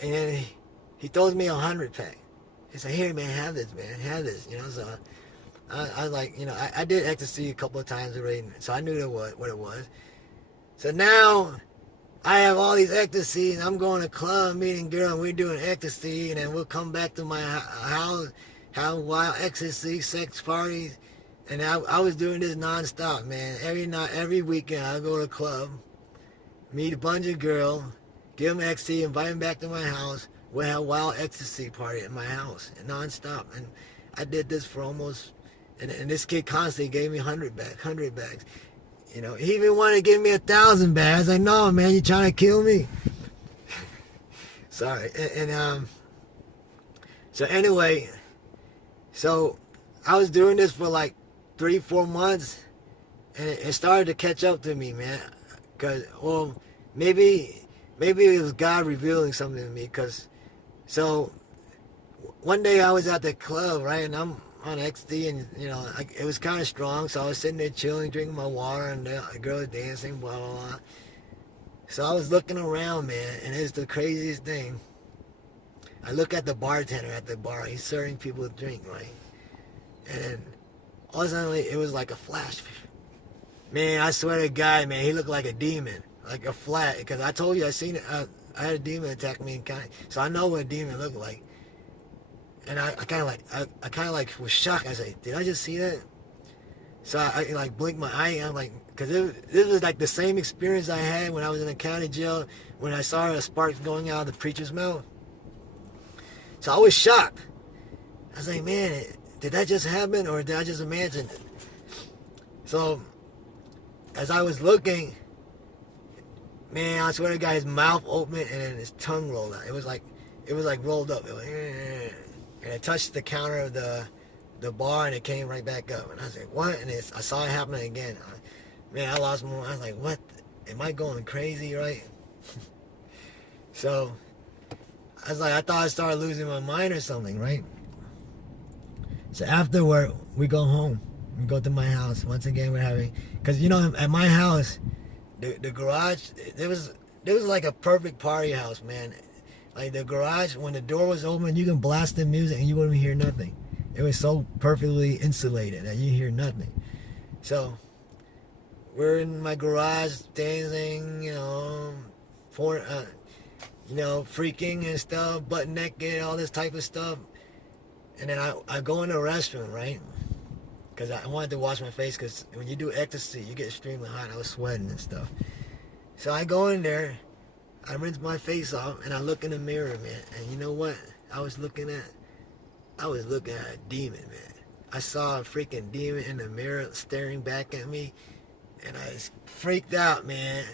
and he throws me 100-pack. He said, "Here, man, have this, man, have this." So I was like, I did ecstasy a couple of times already, so I knew what it was. So now I have all these ecstasy, and I'm going to club, meeting girl, and we're doing ecstasy, and then we'll come back to my house, have wild ecstasy, sex parties, and I was doing this nonstop, man. Every night, every weekend, I go to the club, meet a bunch of girls, give them ecstasy, invite them back to my house. We'll have a wild ecstasy party at my house, nonstop. And I did this for almost, and this kid constantly gave me 100 bags. He even wanted to give me 1,000 bags. I was like, no, man, you trying to kill me? Sorry. So anyway, so I was doing this for like 3-4 months, and it started to catch up to me, man. Maybe it was God revealing something to me. So one day I was at the club, right, and I'm on XD, and it was kind of strong, so I was sitting there chilling, drinking my water, and the girl was dancing, blah blah blah. So I was looking around, man, and it's the craziest thing. I look at the bartender at the bar. He's serving people a drink, right? And all of a sudden, it was like a flash. Man, I swear to God, man, he looked like a demon, like a flat. Because I told you, I seen it. I had a demon attack me, so I know what a demon looked like. And I kind of like was shocked. I was like, did I just see that? So I like blinked my eye. I'm like, because this was like the same experience I had when I was in the county jail when I saw a spark going out of the preacher's mouth. So I was shocked. I was like, man, did that just happen, or did I just imagine it? So as I was looking, man, I swear to God, his mouth opened and then his tongue rolled out. It was like rolled up. It was, and it touched the counter of the bar, and it came right back up. And I was like, what? And I saw it happening again. Man, I lost my mind. I was like, what? Am I going crazy, right? So I was like, I thought I started losing my mind or something, right? So afterward, we go home. We go to my house. Once again, we're having, because at my house, the garage, there was like a perfect party house, man. Like the garage, when the door was open, you can blast the music and you wouldn't hear nothing. It was so perfectly insulated that you hear nothing. So we're in my garage dancing, freaking and stuff, butt naked, all this type of stuff. And then I go in the restroom, right? Because I wanted to wash my face, because when you do ecstasy, you get extremely hot. I was sweating and stuff. So I go in there, I rinse my face off, and I look in the mirror, man. And you know what? I was looking at a demon, man. I saw a freaking demon in the mirror staring back at me, and I freaked out, man.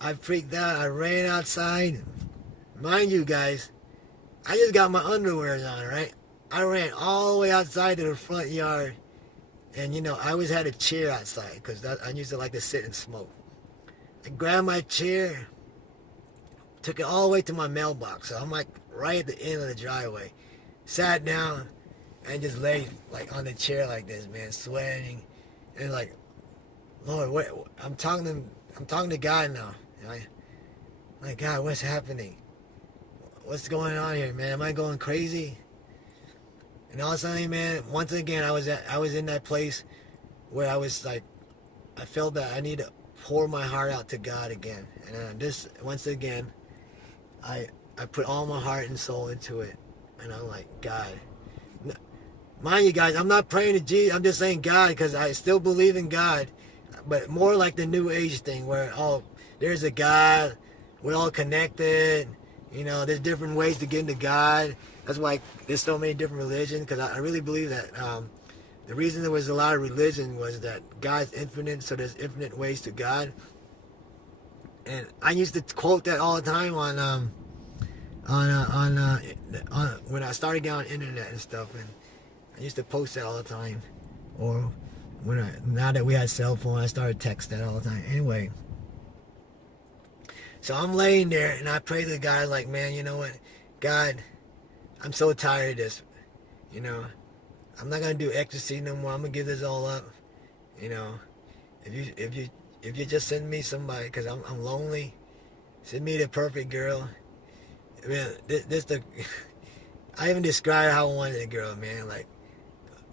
I freaked out. I ran outside. Mind you, guys, I just got my underwear on, right? I ran all the way outside to the front yard, and I always had a chair outside because I used to like to sit and smoke. I grabbed my chair, took it all the way to my mailbox. So I'm like right at the end of the driveway. Sat down and just laid like on the chair like this, man, sweating, and like, Lord, what? I'm talking to God now. Like, God, what's happening? What's going on here, man? Am I going crazy? And all of a sudden, man, once again, I was in that place where I was like, I felt that I need to pour my heart out to God again. And this, once again, I put all my heart and soul into it. And I'm like, God. Mind you guys, I'm not praying to Jesus. I'm just saying God because I still believe in God. But more like the New Age thing where, oh, there's a God. We're all connected. There's different ways to get into God. That's why there's so many different religions, because I really believe that the reason there was a lot of religion was that God's infinite, so there's infinite ways to God. And I used to quote that all the time on when I started getting on the internet and stuff, and I used to post that all the time. Or now that we had cell phone, I started text that all the time. Anyway. So I'm laying there and I pray to God like, man, you know what? God, I'm so tired of this. I'm not gonna do ecstasy no more. I'm gonna give this all up. If you just send me somebody, cause I'm lonely, send me the perfect girl. Man, I even described how I wanted a girl, man. Like,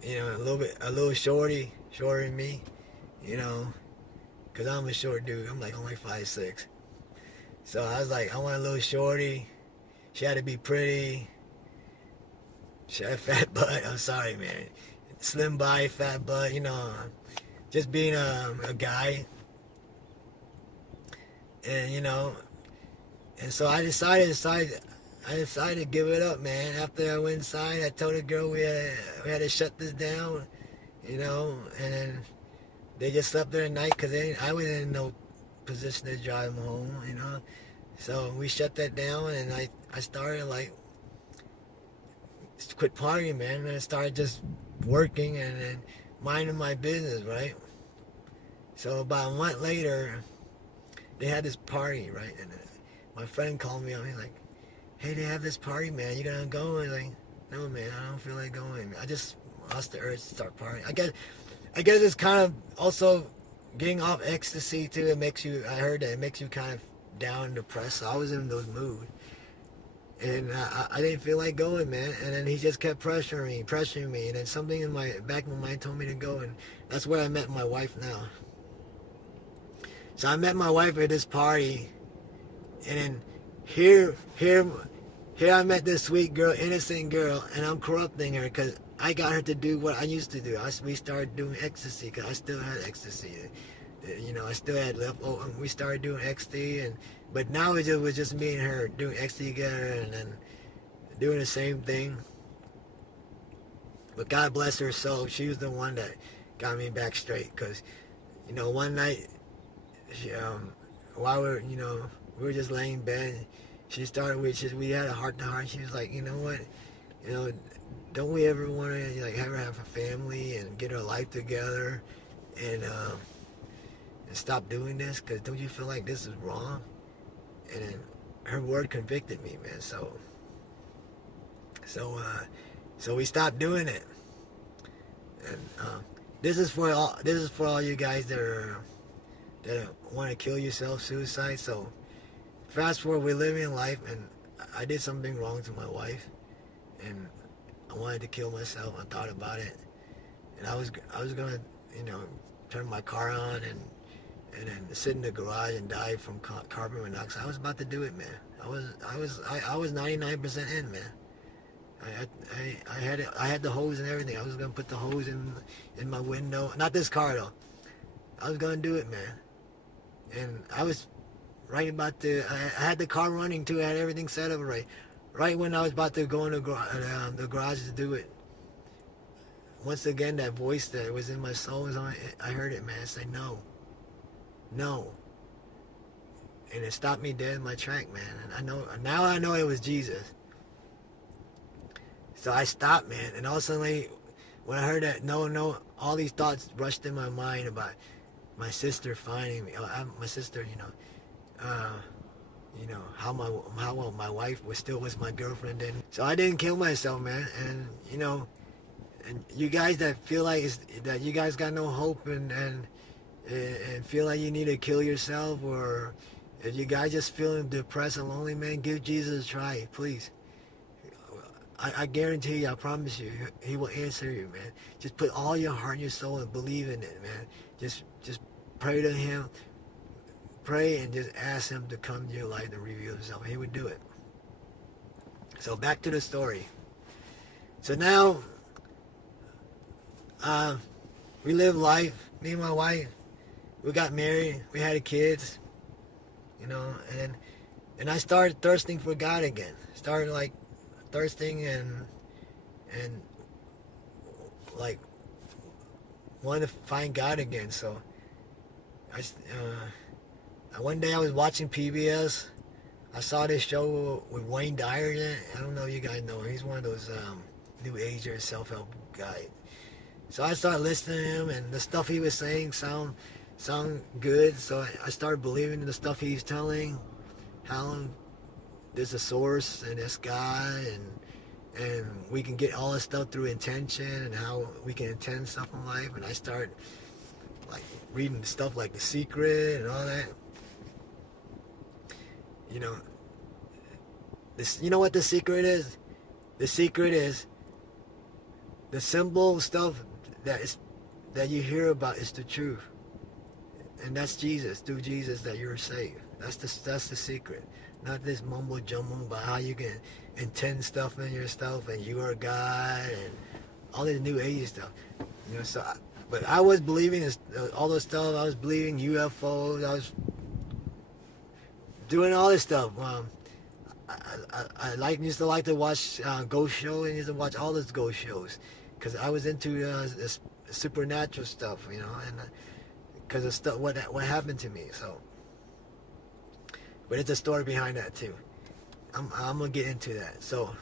a little shorter than me, cause I'm a short dude. I'm like only 5'6". So I was like, I want a little shorty. She had to be pretty. She had a fat butt. I'm sorry, man. Slim body, fat butt. Just being a guy. And and so I decided to give it up, man. After I went inside, I told the girl we had to shut this down, and then they just slept there at night because I was in no position to drive them home, So we shut that down, and I started like quit partying, man, and I started just working and then minding my business, right? So about a month later, they had this party, right? And my friend called me up. He's like, "Hey, they have this party, man. You gonna go?" I was like, "No, man, I don't feel like going. I just lost the urge to start partying." I guess it's kind of also getting off ecstasy too. I heard that it makes you kind of down and depressed. So I was in those moods, and I didn't feel like going, man. And then he just kept pressuring me, and then something in my back of my mind told me to go, and that's where I met my wife now. So I met my wife at this party, and then here I met this sweet girl, innocent girl, and I'm corrupting her because I got her to do what I used to do. We started doing ecstasy because I still had ecstasy. I still had left. Oh, we started doing ecstasy, but now it was just me and her doing ecstasy together and then doing the same thing. But God bless her soul. She was the one that got me back straight because, one night, while we were just laying in bed, we had a heart to heart. She was like, you know what, don't we ever want to ever have a family and get our life together and stop doing this? Because don't you feel like this is wrong? And then her word convicted me, man. So we stopped doing it. And this is for all you guys that want to kill yourself, suicide. So fast forward, we're living life, and I did something wrong to my wife, and I wanted to kill myself. I thought about it, and I was gonna turn my car on and then sit in the garage and die from carbon monoxide. I was about to do it, man. I was 99% in, man. I had the hose and everything. I was gonna put the hose in my window. Not this car though. I was gonna do it, man. And I was right about to. I had the car running too. I had everything set up right. Right when I was about to go in the garage to do it. Once again, that voice that was in my soul I heard it, man. Say no. And it stopped me dead in my track, man. And I know it was Jesus. So I stopped, man, and all of a sudden, like, when I heard that, no, all these thoughts rushed in my mind about my sister finding me. My sister, how my wife was my girlfriend then. So I didn't kill myself, man, and and you guys that feel like that you guys got no hope and feel like you need to kill yourself, or if you guys just feeling depressed and lonely, man, give Jesus a try, please. I guarantee you, I promise you, he will answer you, man. Just put all your heart and your soul and believe in it, man. Just pray to him. Pray and just ask him to come to your life and reveal himself, and he would do it. So back to the story. So now, we live life, me and my wife. We got married, we had kids, and I started thirsting for God again. Started like thirsting and like wanted to find God again. So one day I was watching PBS. I saw this show with Wayne Dyer in it. I don't know if you guys know him. He's one of those new ager self-help guys. So I started listening to him, and the stuff he was saying sound good. So I started believing in the stuff he's telling, how there's a source and this God, and we can get all this stuff through intention, and how we can intend stuff in life. And I started like reading stuff like The Secret and all that. You know what the secret is? The secret is the simple stuff that you hear about is the truth, and that's Jesus. Through Jesus, that you're saved. That's the secret. Not this mumbo jumbo about how you can intend stuff in yourself and you are God and all this new age stuff. But I was believing all this stuff. I was believing UFOs. I was doing all this stuff. I used to like to watch ghost shows, and used to watch all those ghost shows because I was into this supernatural stuff, and because of stuff what happened to me. So, but it's a story behind that too. I'm gonna get into that. So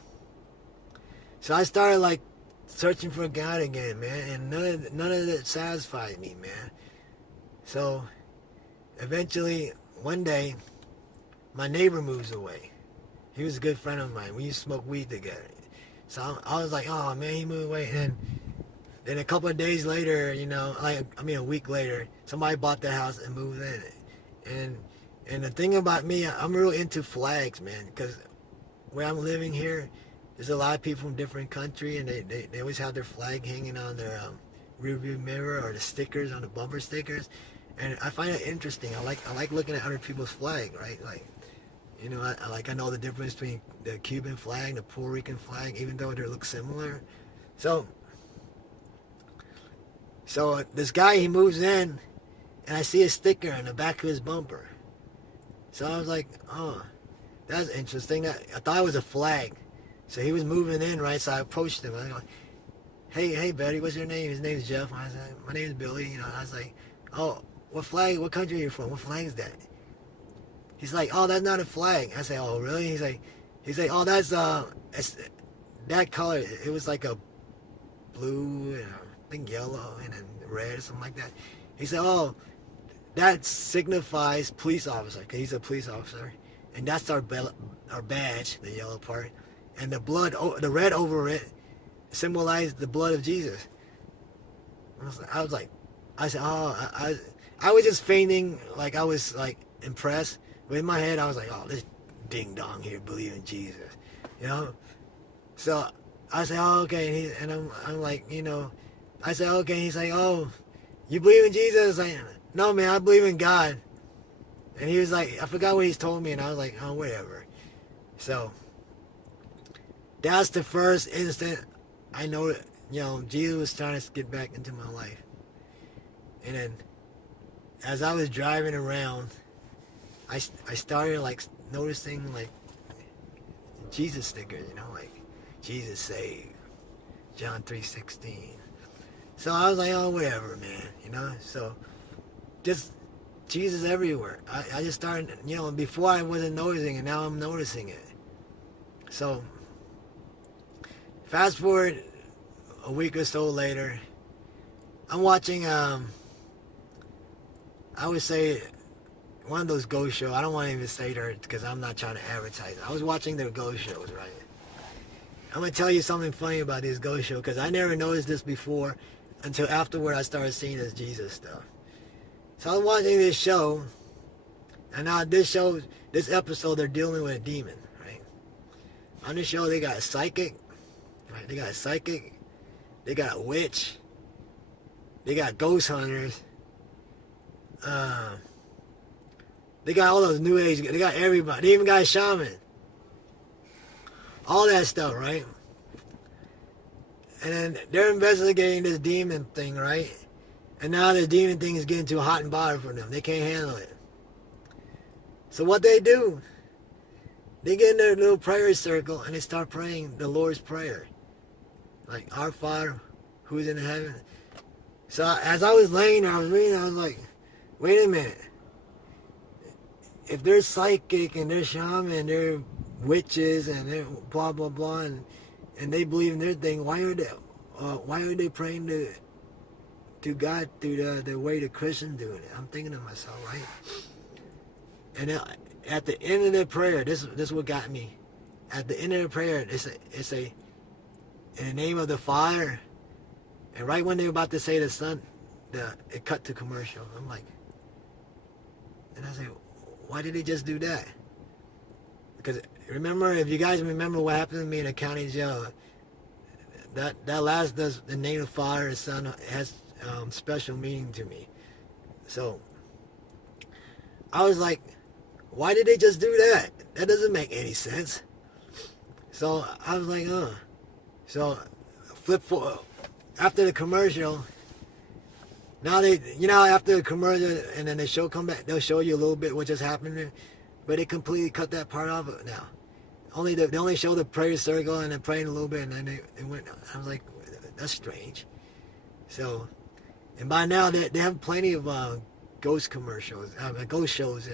I started like searching for God again, man, and none of it satisfied me, man. So eventually, one day, my neighbor moves away. He was a good friend of mine. We used to smoke weed together. So I was like, oh man, he moved away. And then a couple of days later, a week later, somebody bought the house and moved in. And the thing about me, I'm real into flags, man, because where I'm living here, there's a lot of people from different countries, and they always have their flag hanging on their rearview mirror, or the stickers on the bumper stickers. And I find it interesting. I like looking at other people's flag, right? Like, I know the difference between the Cuban flag and the Puerto Rican flag, even though they look similar. So this guy, he moves in, and I see a sticker on the back of his bumper. So I was like, oh, that's interesting. I thought it was a flag. So he was moving in, right? So I approached him. I go, hey, buddy, what's your name? His name's Jeff. I said, my name's Billy. I was like, oh, what flag? What country are you from? What flag is that? He's like, oh, that's not a flag. I say, oh, really? He's like, oh, that's that color. It was like a blue and I think yellow and then red or something like that. He said, oh, that signifies police officer, because he's a police officer, and that's our badge, the yellow part, and the blood, the red over it, symbolized the blood of Jesus. I said, oh, I was just feigning, like I was like impressed. But in my head, I was like, oh, this ding dong here believe in Jesus, So I said, oh, okay, and I'm like, I said, okay. He's like, oh, you believe in Jesus? I was like, no, man, I believe in God. And he was like, I forgot what he's told me, and I was like, oh, whatever. So that's the first instant I know that, Jesus was trying to get back into my life. And then as I was driving around, I started like noticing like Jesus stickers, like Jesus saved, John 3:16. So I was like, oh, whatever, man, So just Jesus everywhere. I just started, before I wasn't noticing it, now I'm noticing it. So fast forward a week or so later, I'm watching, I would say, one of those ghost shows. I don't want to even say that because I'm not trying to advertise. I was watching their ghost shows, right? I'm going to tell you something funny about these ghost shows because I never noticed this before until afterward I started seeing this Jesus stuff. So I was watching this show, and now this episode, they're dealing with a demon, right? On the show, they got a psychic, right? They got a psychic, they got a witch, they got ghost hunters, they got all those new age, they got everybody, they even got a shaman. All that stuff, right? And then they're investigating this demon thing, right? And now this demon thing is getting too hot and bothered for them. They can't handle it. So what they do, they get in their little prayer circle and they start praying the Lord's Prayer. Like, Our Father, who's in heaven. So as I was laying there, I was reading, I was like, wait a minute. If they're psychic and they're shaman and they're witches and they're blah, blah, blah, and they believe in their thing, why are they praying to God through the way the Christians doing it? I'm thinking to myself, right? And at the end of the prayer, this is what got me. At the end of the prayer, it's a in the name of the Father, and right when they're about to say the Son, it cut to commercial. I'm like, and I say, why did they just do that? Because remember, if you guys remember what happened to me in the county jail, that last does the name of the Father and Son has special meaning to me. So I was like, why did they just do that? That doesn't make any sense. So I was like, So flip forward after the commercial. Now after the commercial and then the show come back, they'll show you a little bit what just happened, but they completely cut that part off now. They only show the prayer circle and then praying a little bit, and then they went. I was like, that's strange. So, and by now they have plenty of ghost commercials, ghost shows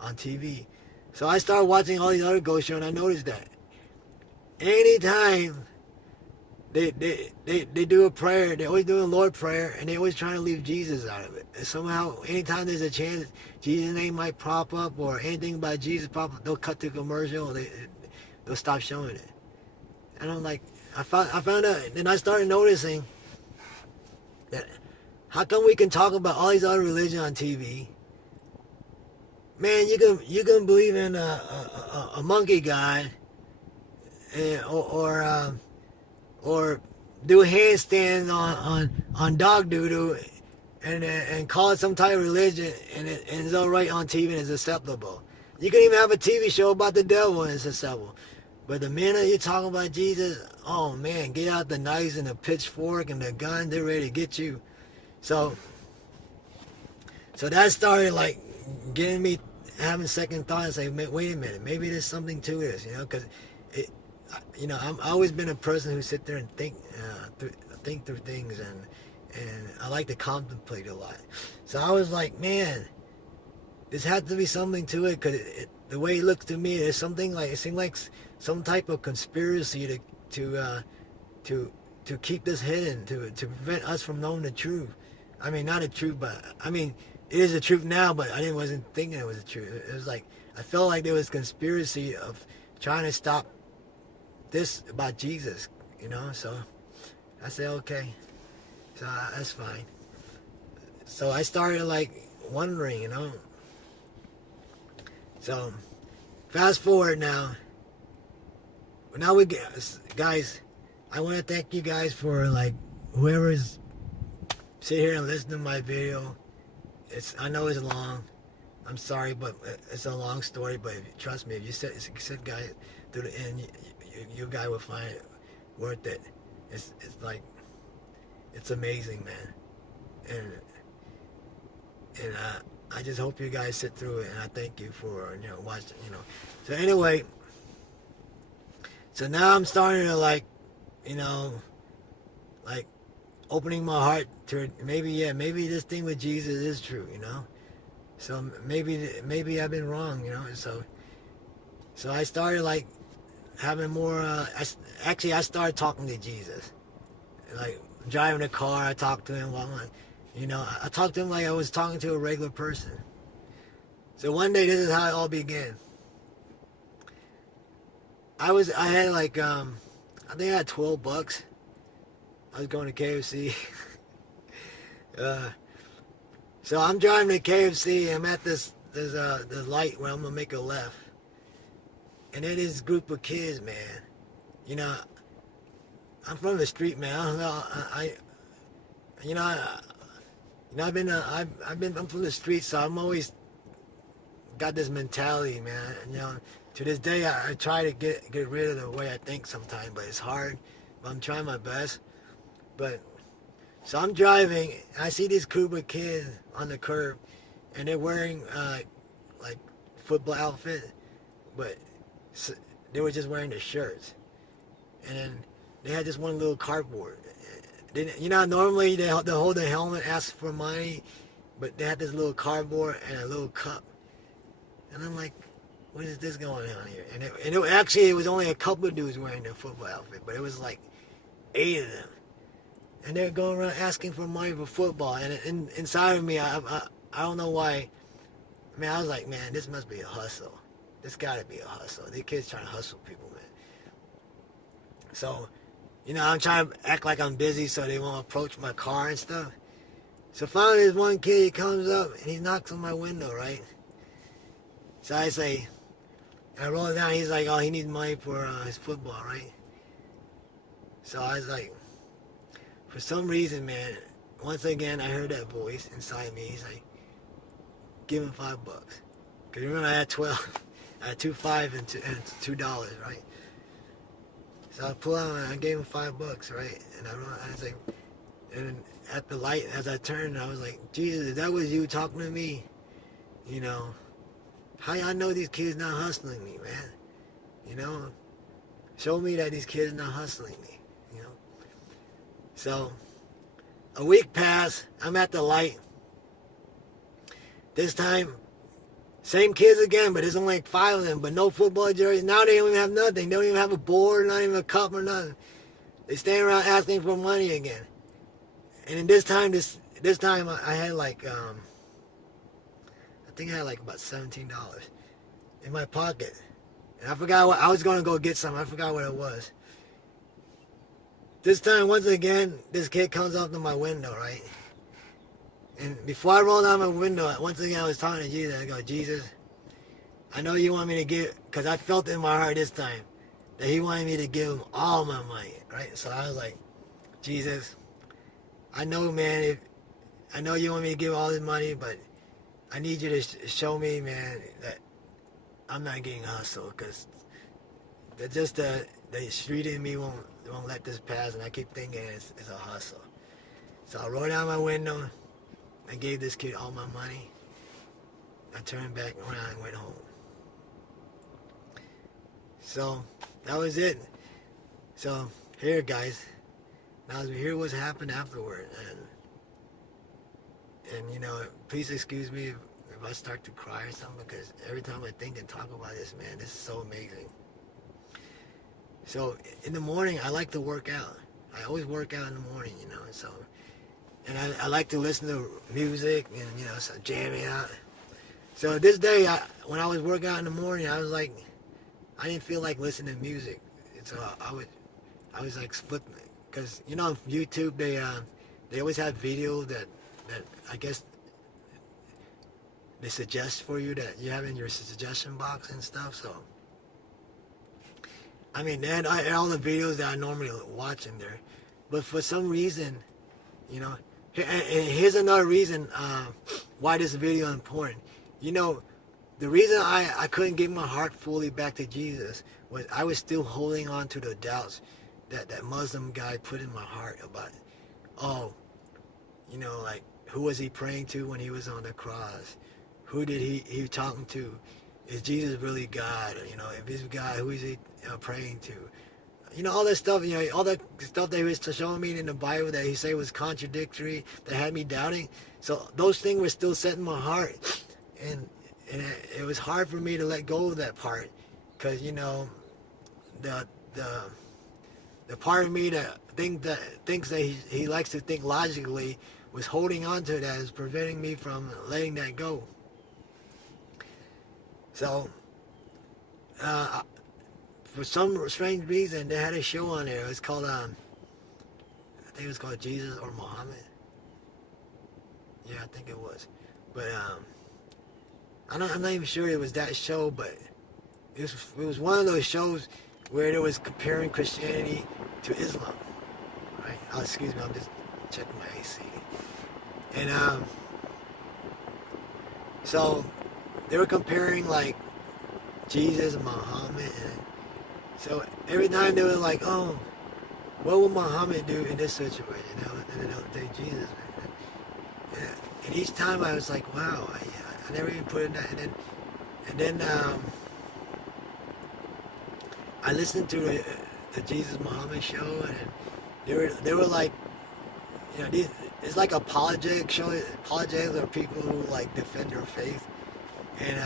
on TV. So I started watching all these other ghost shows, and I noticed that anytime they do a prayer, they're always doing a Lord prayer, and they're always trying to leave Jesus out of it. And somehow, anytime there's a chance Jesus' name might pop up or anything about Jesus pop up, they'll cut to commercial. They'll stop showing it. And I'm like, I found out, then I started noticing that how come we can talk about all these other religions on TV? Man, you can believe in a monkey god, or do handstands on dog doodle and call it some type of religion, and it's all right on TV and it's acceptable. You can even have a TV show about the devil and it's acceptable. But the minute you're talking about Jesus, oh man, get out the knives and the pitchfork and the gun, they're ready to get you. So that started like getting me having second thoughts, like, wait a minute, maybe there's something to this, because I've always been a person who sit there and think through things, and I like to contemplate a lot. So I was like, man, this had to be something to it, because the way it looks to me, there's something like, it seemed like some type of conspiracy to keep this hidden, to prevent us from knowing the truth. I mean, not the truth, but I mean, it is the truth now, but I wasn't thinking it was the truth. It was like, I felt like there was conspiracy of trying to stop this about Jesus, so I said, okay, so that's fine. So I started like wondering, so fast forward now we get, guys, I want to thank you guys for like whoever's sit here and listen to my video. I know it's long, I'm sorry, but it's a long story, but trust me, if you sit guys through the end, you guys will find it worth it. It's like, it's amazing, man. And I just hope you guys sit through it, and I thank you for watching. So anyway, so now I'm starting to like opening my heart to maybe this thing with Jesus is true, So maybe I've been wrong, So I started like having more. I started talking to Jesus. Like driving the car, I talked to him while I talked to him like I was talking to a regular person. So one day, this is how it all began. I had like, I think I had $12. I was going to KFC. So I'm driving to KFC. I'm at this light where I'm gonna make a left, and then this group of kids, man. You know, I'm from the street, man. I don't know. I'm from the street, so I'm always got this mentality, man. To this day, I try to get rid of the way I think sometimes, but it's hard. But I'm trying my best. But so I'm driving, and I see this group of kids on the curb, and they're wearing like football outfit, but they were just wearing the shirts, and then they had just one little cardboard. Normally they hold the helmet, ask for money, but they had this little cardboard and a little cup, and I'm like, what is this going on here? And it was only a couple of dudes wearing their football outfit, but it was like 8 of them. And they're going around asking for money for football. And inside of me, I don't know why. Man, I was like, man, this must be a hustle. This got to be a hustle. These kids trying to hustle people, man. So, I'm trying to act like I'm busy so they won't approach my car and stuff. So finally, this one kid, he comes up and he knocks on my window, right? So I say, and I roll it down. He's like, oh, he needs money for his football, right? So I was like, for some reason, man, once again, I heard that voice inside me. He's like, give him $5. Because remember, I had 12. I had $2.05 and $2, right? So I pull out and I gave him $5, right? And I was like, and at the light, as I turned, I was like, Jesus, that was you talking to me. How y'all know these kids not hustling me, man? Show me that these kids not hustling me. So, a week passed, I'm at the light. This time, same kids again, but there's only like 5 of them, but no football jerseys. Now they don't even have nothing. They don't even have a board, not even a cup or nothing. They stand around asking for money again. And then this time I had like, I think I had like about $17 in my pocket. And I forgot what, I was going to go get some. I forgot what it was. This time, once again, this kid comes up to my window, right? And before I roll down my window, once again, I was talking to Jesus. I go, Jesus, I know you want me to give, because I felt in my heart this time that he wanted me to give him all my money, right? So I was like, Jesus, I know, man, I know you want me to give all this money, but I need you to show me, man, that I'm not getting hustled, because just the street in me won't let this pass, and I keep thinking it's a hustle. So I rolled down my window. I gave this kid all my money. I turned back around and went home. So that was it. So here, guys. Now here what's happened afterward, and please excuse me if I start to cry or something, because every time I think and talk about this, man, this is so amazing. So in the morning, I like to work out. I always work out in the morning, so, and I like to listen to music and, so jamming out. So this day, when I was working out in the morning, I was like, I didn't feel like listening to music. So I was like split, because, on YouTube, they always have videos that I guess they suggest for you that you have in your suggestion box and stuff, so. I mean, they had all the videos that I normally watch in there. But for some reason, and here's another reason why this video is important. The reason I couldn't give my heart fully back to Jesus was I was still holding on to the doubts that Muslim guy put in my heart about, like, who was he praying to when he was on the cross? Who did he talking to? Is Jesus really God? If he's God, who is he praying to? All that stuff, all that stuff that he was showing me in the Bible that he said was contradictory, that had me doubting. So those things were still set in my heart. And it was hard for me to let go of that part. Because, the the the part of me that thinks that he likes to think logically was holding on to that, is preventing me from letting that go. So, for some strange reason, they had a show on there. It was called, I think it was called Jesus or Muhammad. Yeah, I think it was. But I'm not even sure it was that show, but it was one of those shows where it was comparing Christianity to Islam. Right? Oh, excuse me, I'm just checking my AC. And so they were comparing like Jesus and Muhammad, and so every time they were like, "Oh, what would Muhammad do in this situation?" And then they'll say Jesus. And each time I was like, "Wow, I never even put in that." And then I listened to the Jesus Muhammad show, and they were like, you know, it's like apologetic show. Apologetics are people who like defend their faith, and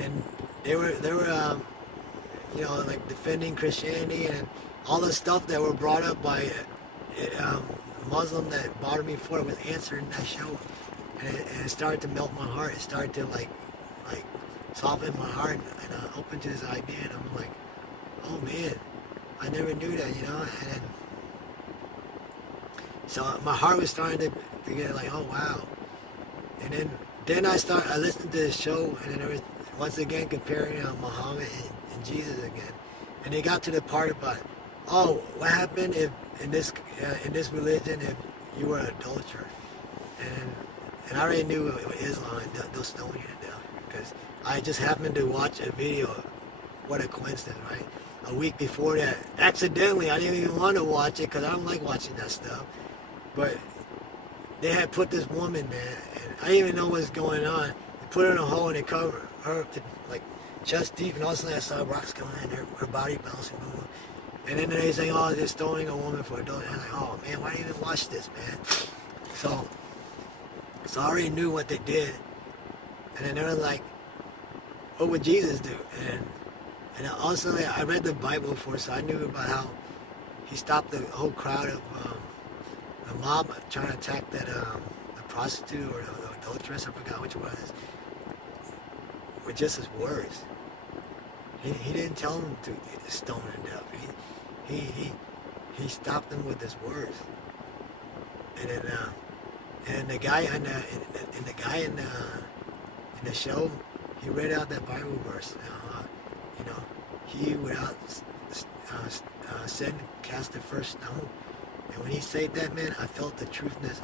then they were you know, like defending Christianity and all the stuff that were brought up by Muslim that bothered me before was answered in that show, and it started to melt my heart. It started to like soften my heart, and I opened to this idea, and I'm like, oh man, I never knew that, you know. And then so my heart was starting to get like, oh wow. And then I listened to the show, and then there was once again comparing Muhammad and Jesus again, and they got to the part about, oh, what happened if in this religion if you were an adulterer, and I already knew Islam, they'll stone you to death, because I just happened to watch a video. What a coincidence, right? A week before that, accidentally, I didn't even want to watch it because I don't like watching that stuff, but they had put this woman, man, and I didn't even know what's going on. They put her in a hole and they covered her up to like chest deep, and all of a sudden I saw rocks coming in, her body bouncing, boom. And then they say, oh, they're stoning a woman for adultery. And I'm like, oh man, why didn't you even watch this, man? So I already knew what they did, and then they were like, what would Jesus do? And also I read the Bible before, so I knew about how he stopped the whole crowd of the mob trying to attack that the prostitute or the adulteress, I forgot which it was, with just his words. He didn't tell them to stone her to death. He stopped them with his words. And the guy in the show, he read out that Bible verse. You know, he without sin cast the first stone. And when he said that, man, I felt the truthness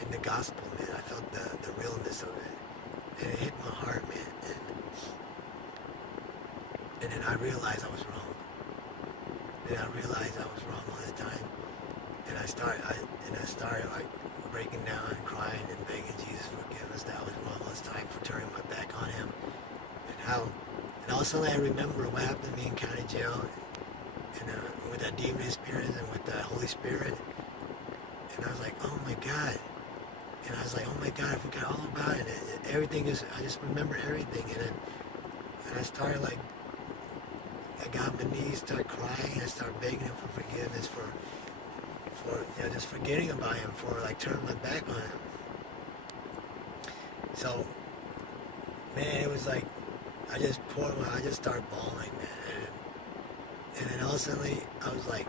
in the gospel, man. I felt the realness of it, and it hit my heart, man. And then I realized I was wrong. Then I realized I was wrong all the time. And I started like breaking down and crying and begging Jesus forgiveness that I was wrong all this time for turning my back on him. And all of a sudden I remember what happened to me in county jail, and with that demon experience and with the Holy Spirit. And I was like, oh my God. And I was like, oh my God, I forgot all about it. Everything I just remember everything. And I started like, I got on my knees, started crying, and I started begging him for forgiveness for you know, just forgetting about him, for like turning my back on him. So, man, it was like, I just started bawling, man. And then all of a sudden, I was like,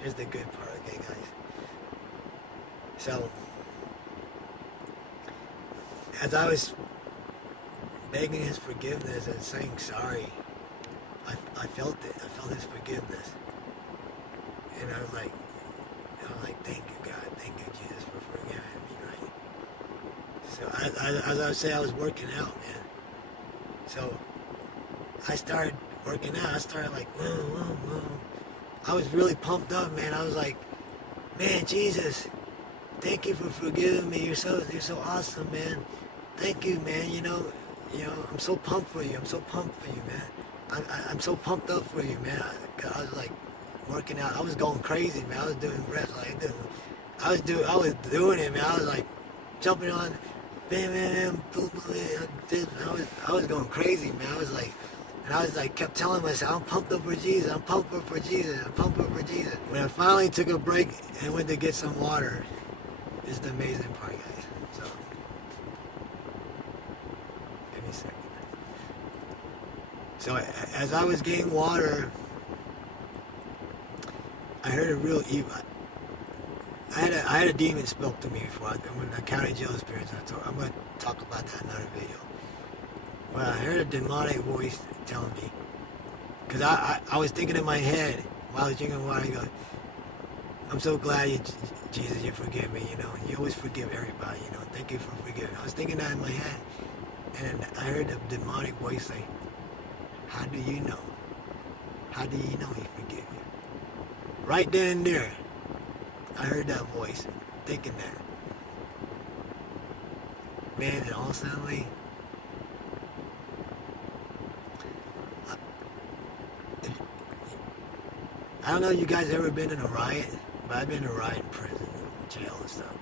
here's the good part, okay, guys. So, as I was begging his forgiveness and saying sorry, I felt it. I felt his forgiveness. And I was like, thank you, God. Thank you, Jesus, for forgiving me, right? So as I was saying, I was working out, man. So I started working out. I started like, whoa, whoa, whoa. I was really pumped up, man. I was like, man, Jesus, thank you for forgiving me. You're so awesome, man. Thank you, man. You know, I'm so pumped for you. I'm so pumped for you, man. I'm so pumped up for you, man. I was like working out. I was going crazy, man. I was doing reps, I was doing it, man. I was like jumping on, bam, bam, bam, boom, boom. I was going crazy, man. I was like, And I was like, kept telling myself, I'm pumped up for Jesus, I'm pumped up for Jesus, I'm pumped up for Jesus. When I finally took a break and went to get some water, this is the amazing part, guys. So, give me a second. So, as I was getting water, I heard a real evil. I had a demon spoke to me before. When the county jail experience, I'm going to talk about that in another video. But I heard a demonic voice telling me, because I was thinking in my head while I was drinking water, I go, I'm so glad Jesus, you forgive me, you know. You always forgive everybody, you know. Thank you for forgiving. I was thinking that in my head, and I heard the demonic voice say, how do you know? How do you know he forgive you? Right then and there, I heard that voice, thinking that. Man, and all of a sudden, I don't know if you guys ever been in a riot, but I've been in a riot in prison, jail and stuff.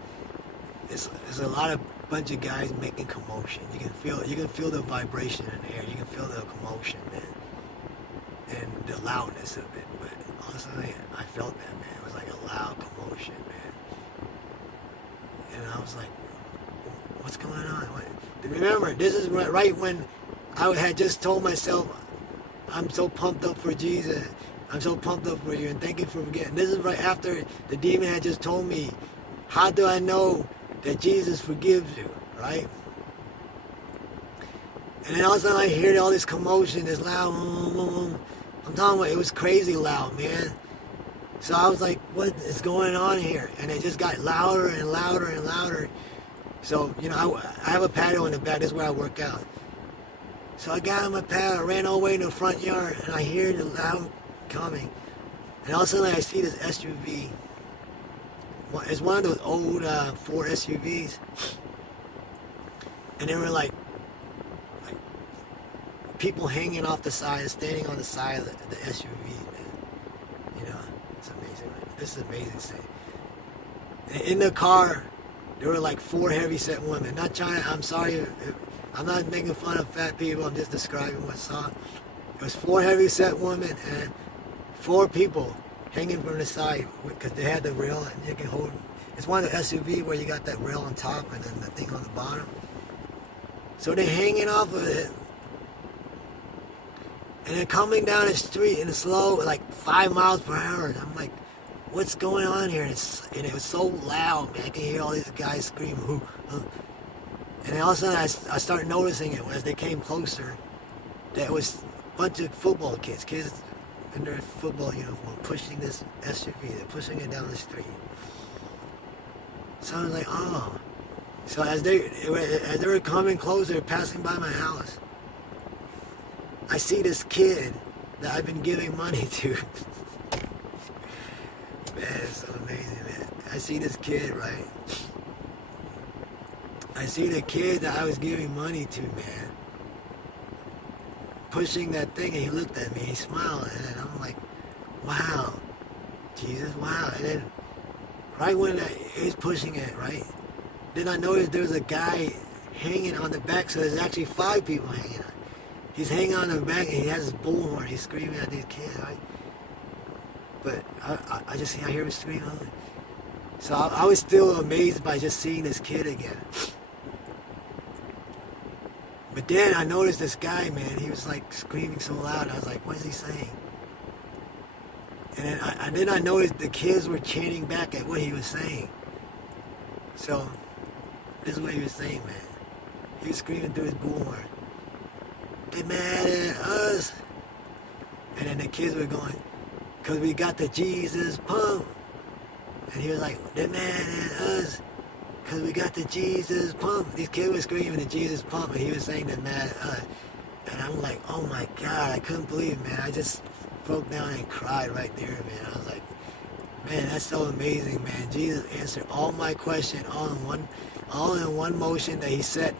It's a lot of bunch of guys making commotion. You can feel the vibration in the air. You can feel the commotion, man, and the loudness of it. But honestly, I felt that, man. It was like a loud commotion, man. And I was like, what's going on? Remember, this is right when I had just told myself, I'm so pumped up for Jesus. I'm so pumped up for you, and thank you for forgetting. This is right after the demon had just told me, how do I know that Jesus forgives you, right? And then all of a sudden I hear all this commotion, this loud, I'm talking about, it was crazy loud, man. So I was like, what is going on here? And it just got louder and louder and louder. So, you know, I have a patio in the back. This is where I work out. So I got on my patio, I ran all the way in the front yard, and I hear the loud coming. And all of a sudden I see this SUV. It's one of those old Ford SUVs. And they were like people hanging off the side, standing on the side of the SUV, man. You know, it's amazing, right? This is an amazing thing. And in the car, there were like 4 heavy-set women. Not trying, I'm sorry, I'm not making fun of fat people, I'm just describing what I saw. It was 4 heavy-set women and 4 people hanging from the side, because they had the rail and you can hold. It's one of the SUV where you got that rail on top and then the thing on the bottom. So they're hanging off of it, and they're coming down the street in a slow, like 5 miles per hour. And I'm like, what's going on here? And it was so loud, man. I can hear all these guys scream, hoo, hoo. And then all of a sudden I started noticing it as they came closer, that it was a bunch of football kids in their football uniform, pushing this SUV. They're pushing it down the street. So I was like, oh. So as they were coming closer, passing by my house, I see this kid that I've been giving money to. Man, it's so amazing, man. I see this kid, right? I see the kid that I was giving money to, man, pushing that thing, and he looked at me, he smiled, and then I'm like, wow, Jesus, wow. And then right when he was pushing it, right, then I noticed there was a guy hanging on the back, so there's actually 5 people hanging on. He's hanging on the back, and he has his bullhorn, he's screaming at these kids, right? But I hear him screaming. So I was still amazed by just seeing this kid again. But then I noticed this guy, man, he was like screaming so loud. I was like, what is he saying? And then I noticed the kids were chanting back at what he was saying. So this is what he was saying, man. He was screaming through his bullhorn, "They mad at us." And then the kids were going, "Cause we got the Jesus pump." And he was like, "They mad at us, cause we got the Jesus pump." These kids were screaming the Jesus pump, and he was saying they're mad at us. And I'm like, oh my God, I couldn't believe it, man. I just broke down and cried right there, man. I was like, man, that's so amazing, man. Jesus answered all my questions all in one motion that he set.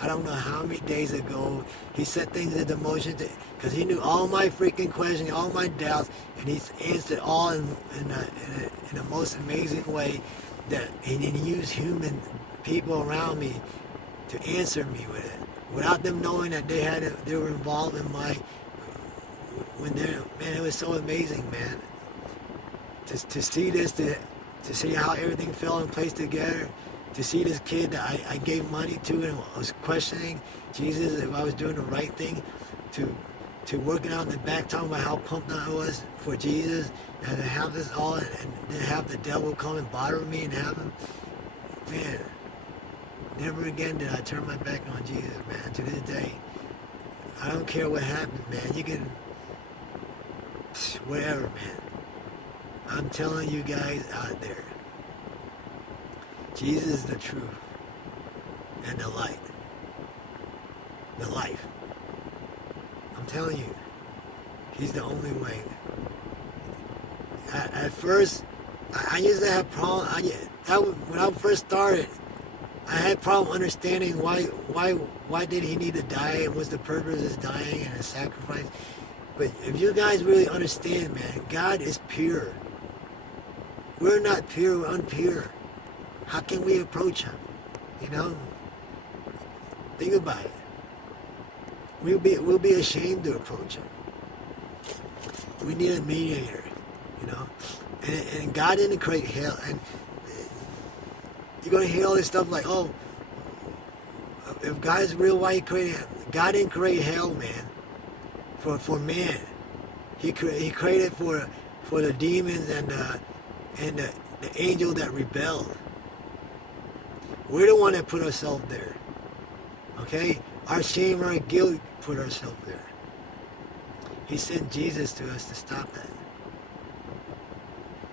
I don't know how many days ago. He set things into motion because he knew all my freaking questions, all my doubts, and he's answered all in a most amazing way that he didn't use human people around me to answer me with it, without them knowing that they were involved in when they're, man, it was so amazing, man. To see this, to see how everything fell in place together, to see this kid that I gave money to and was questioning Jesus if I was doing the right thing, to working out in the back talking about how pumped I was for Jesus, and to have this all, and then have the devil come and bother me and have him, man, never again did I turn my back on Jesus, man. To this day, I don't care what happens, man. You can, whatever, man. I'm telling you guys out there, Jesus is the truth and the light, the life. I'm telling you, he's the only way. At first, I used to have problems. When I first started, I had problem understanding why did he need to die and what's the purpose of his dying and his sacrifice. But if you guys really understand, man, God is pure. We're not pure, we're unpure. How can we approach him? You know? Think about it. We'll be ashamed to approach him. We need a mediator, you know? And God didn't create hell. And you're going to hear all this stuff like, oh, if God is real, why he created hell? God didn't create hell, man, for man. He created for the demons and the angel that rebelled. We're the one that put ourselves there. Okay? Our shame, our guilt put ourselves there. He sent Jesus to us to stop that.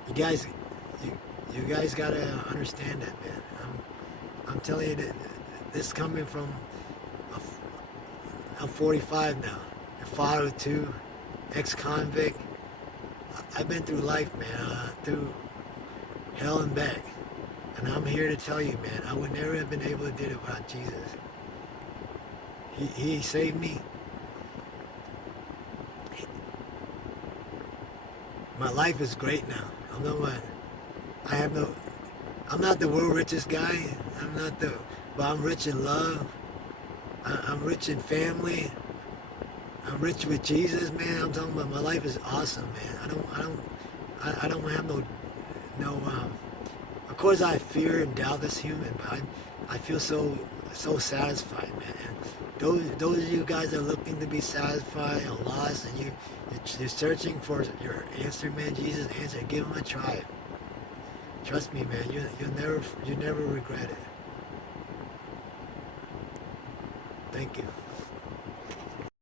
You guys gotta understand that, man. I'm telling you that this coming from, I'm 45 now, a father of two, ex-convict. I've been through life, man, through hell and back. And I'm here to tell you, man, I would never have been able to do it without Jesus. He saved me. My life is great now. I'm not the world richest guy. But I'm rich in love. I'm rich in family. I'm rich with Jesus, man. I'm talking about my life is awesome, man. I don't have no. Of course, I fear and doubt as human, but I feel so satisfied, man. And those of you guys that are looking to be satisfied and lost, and you're searching for your answer, man. Jesus' answer. Give him a try. Trust me, man. You never regret it. Thank you.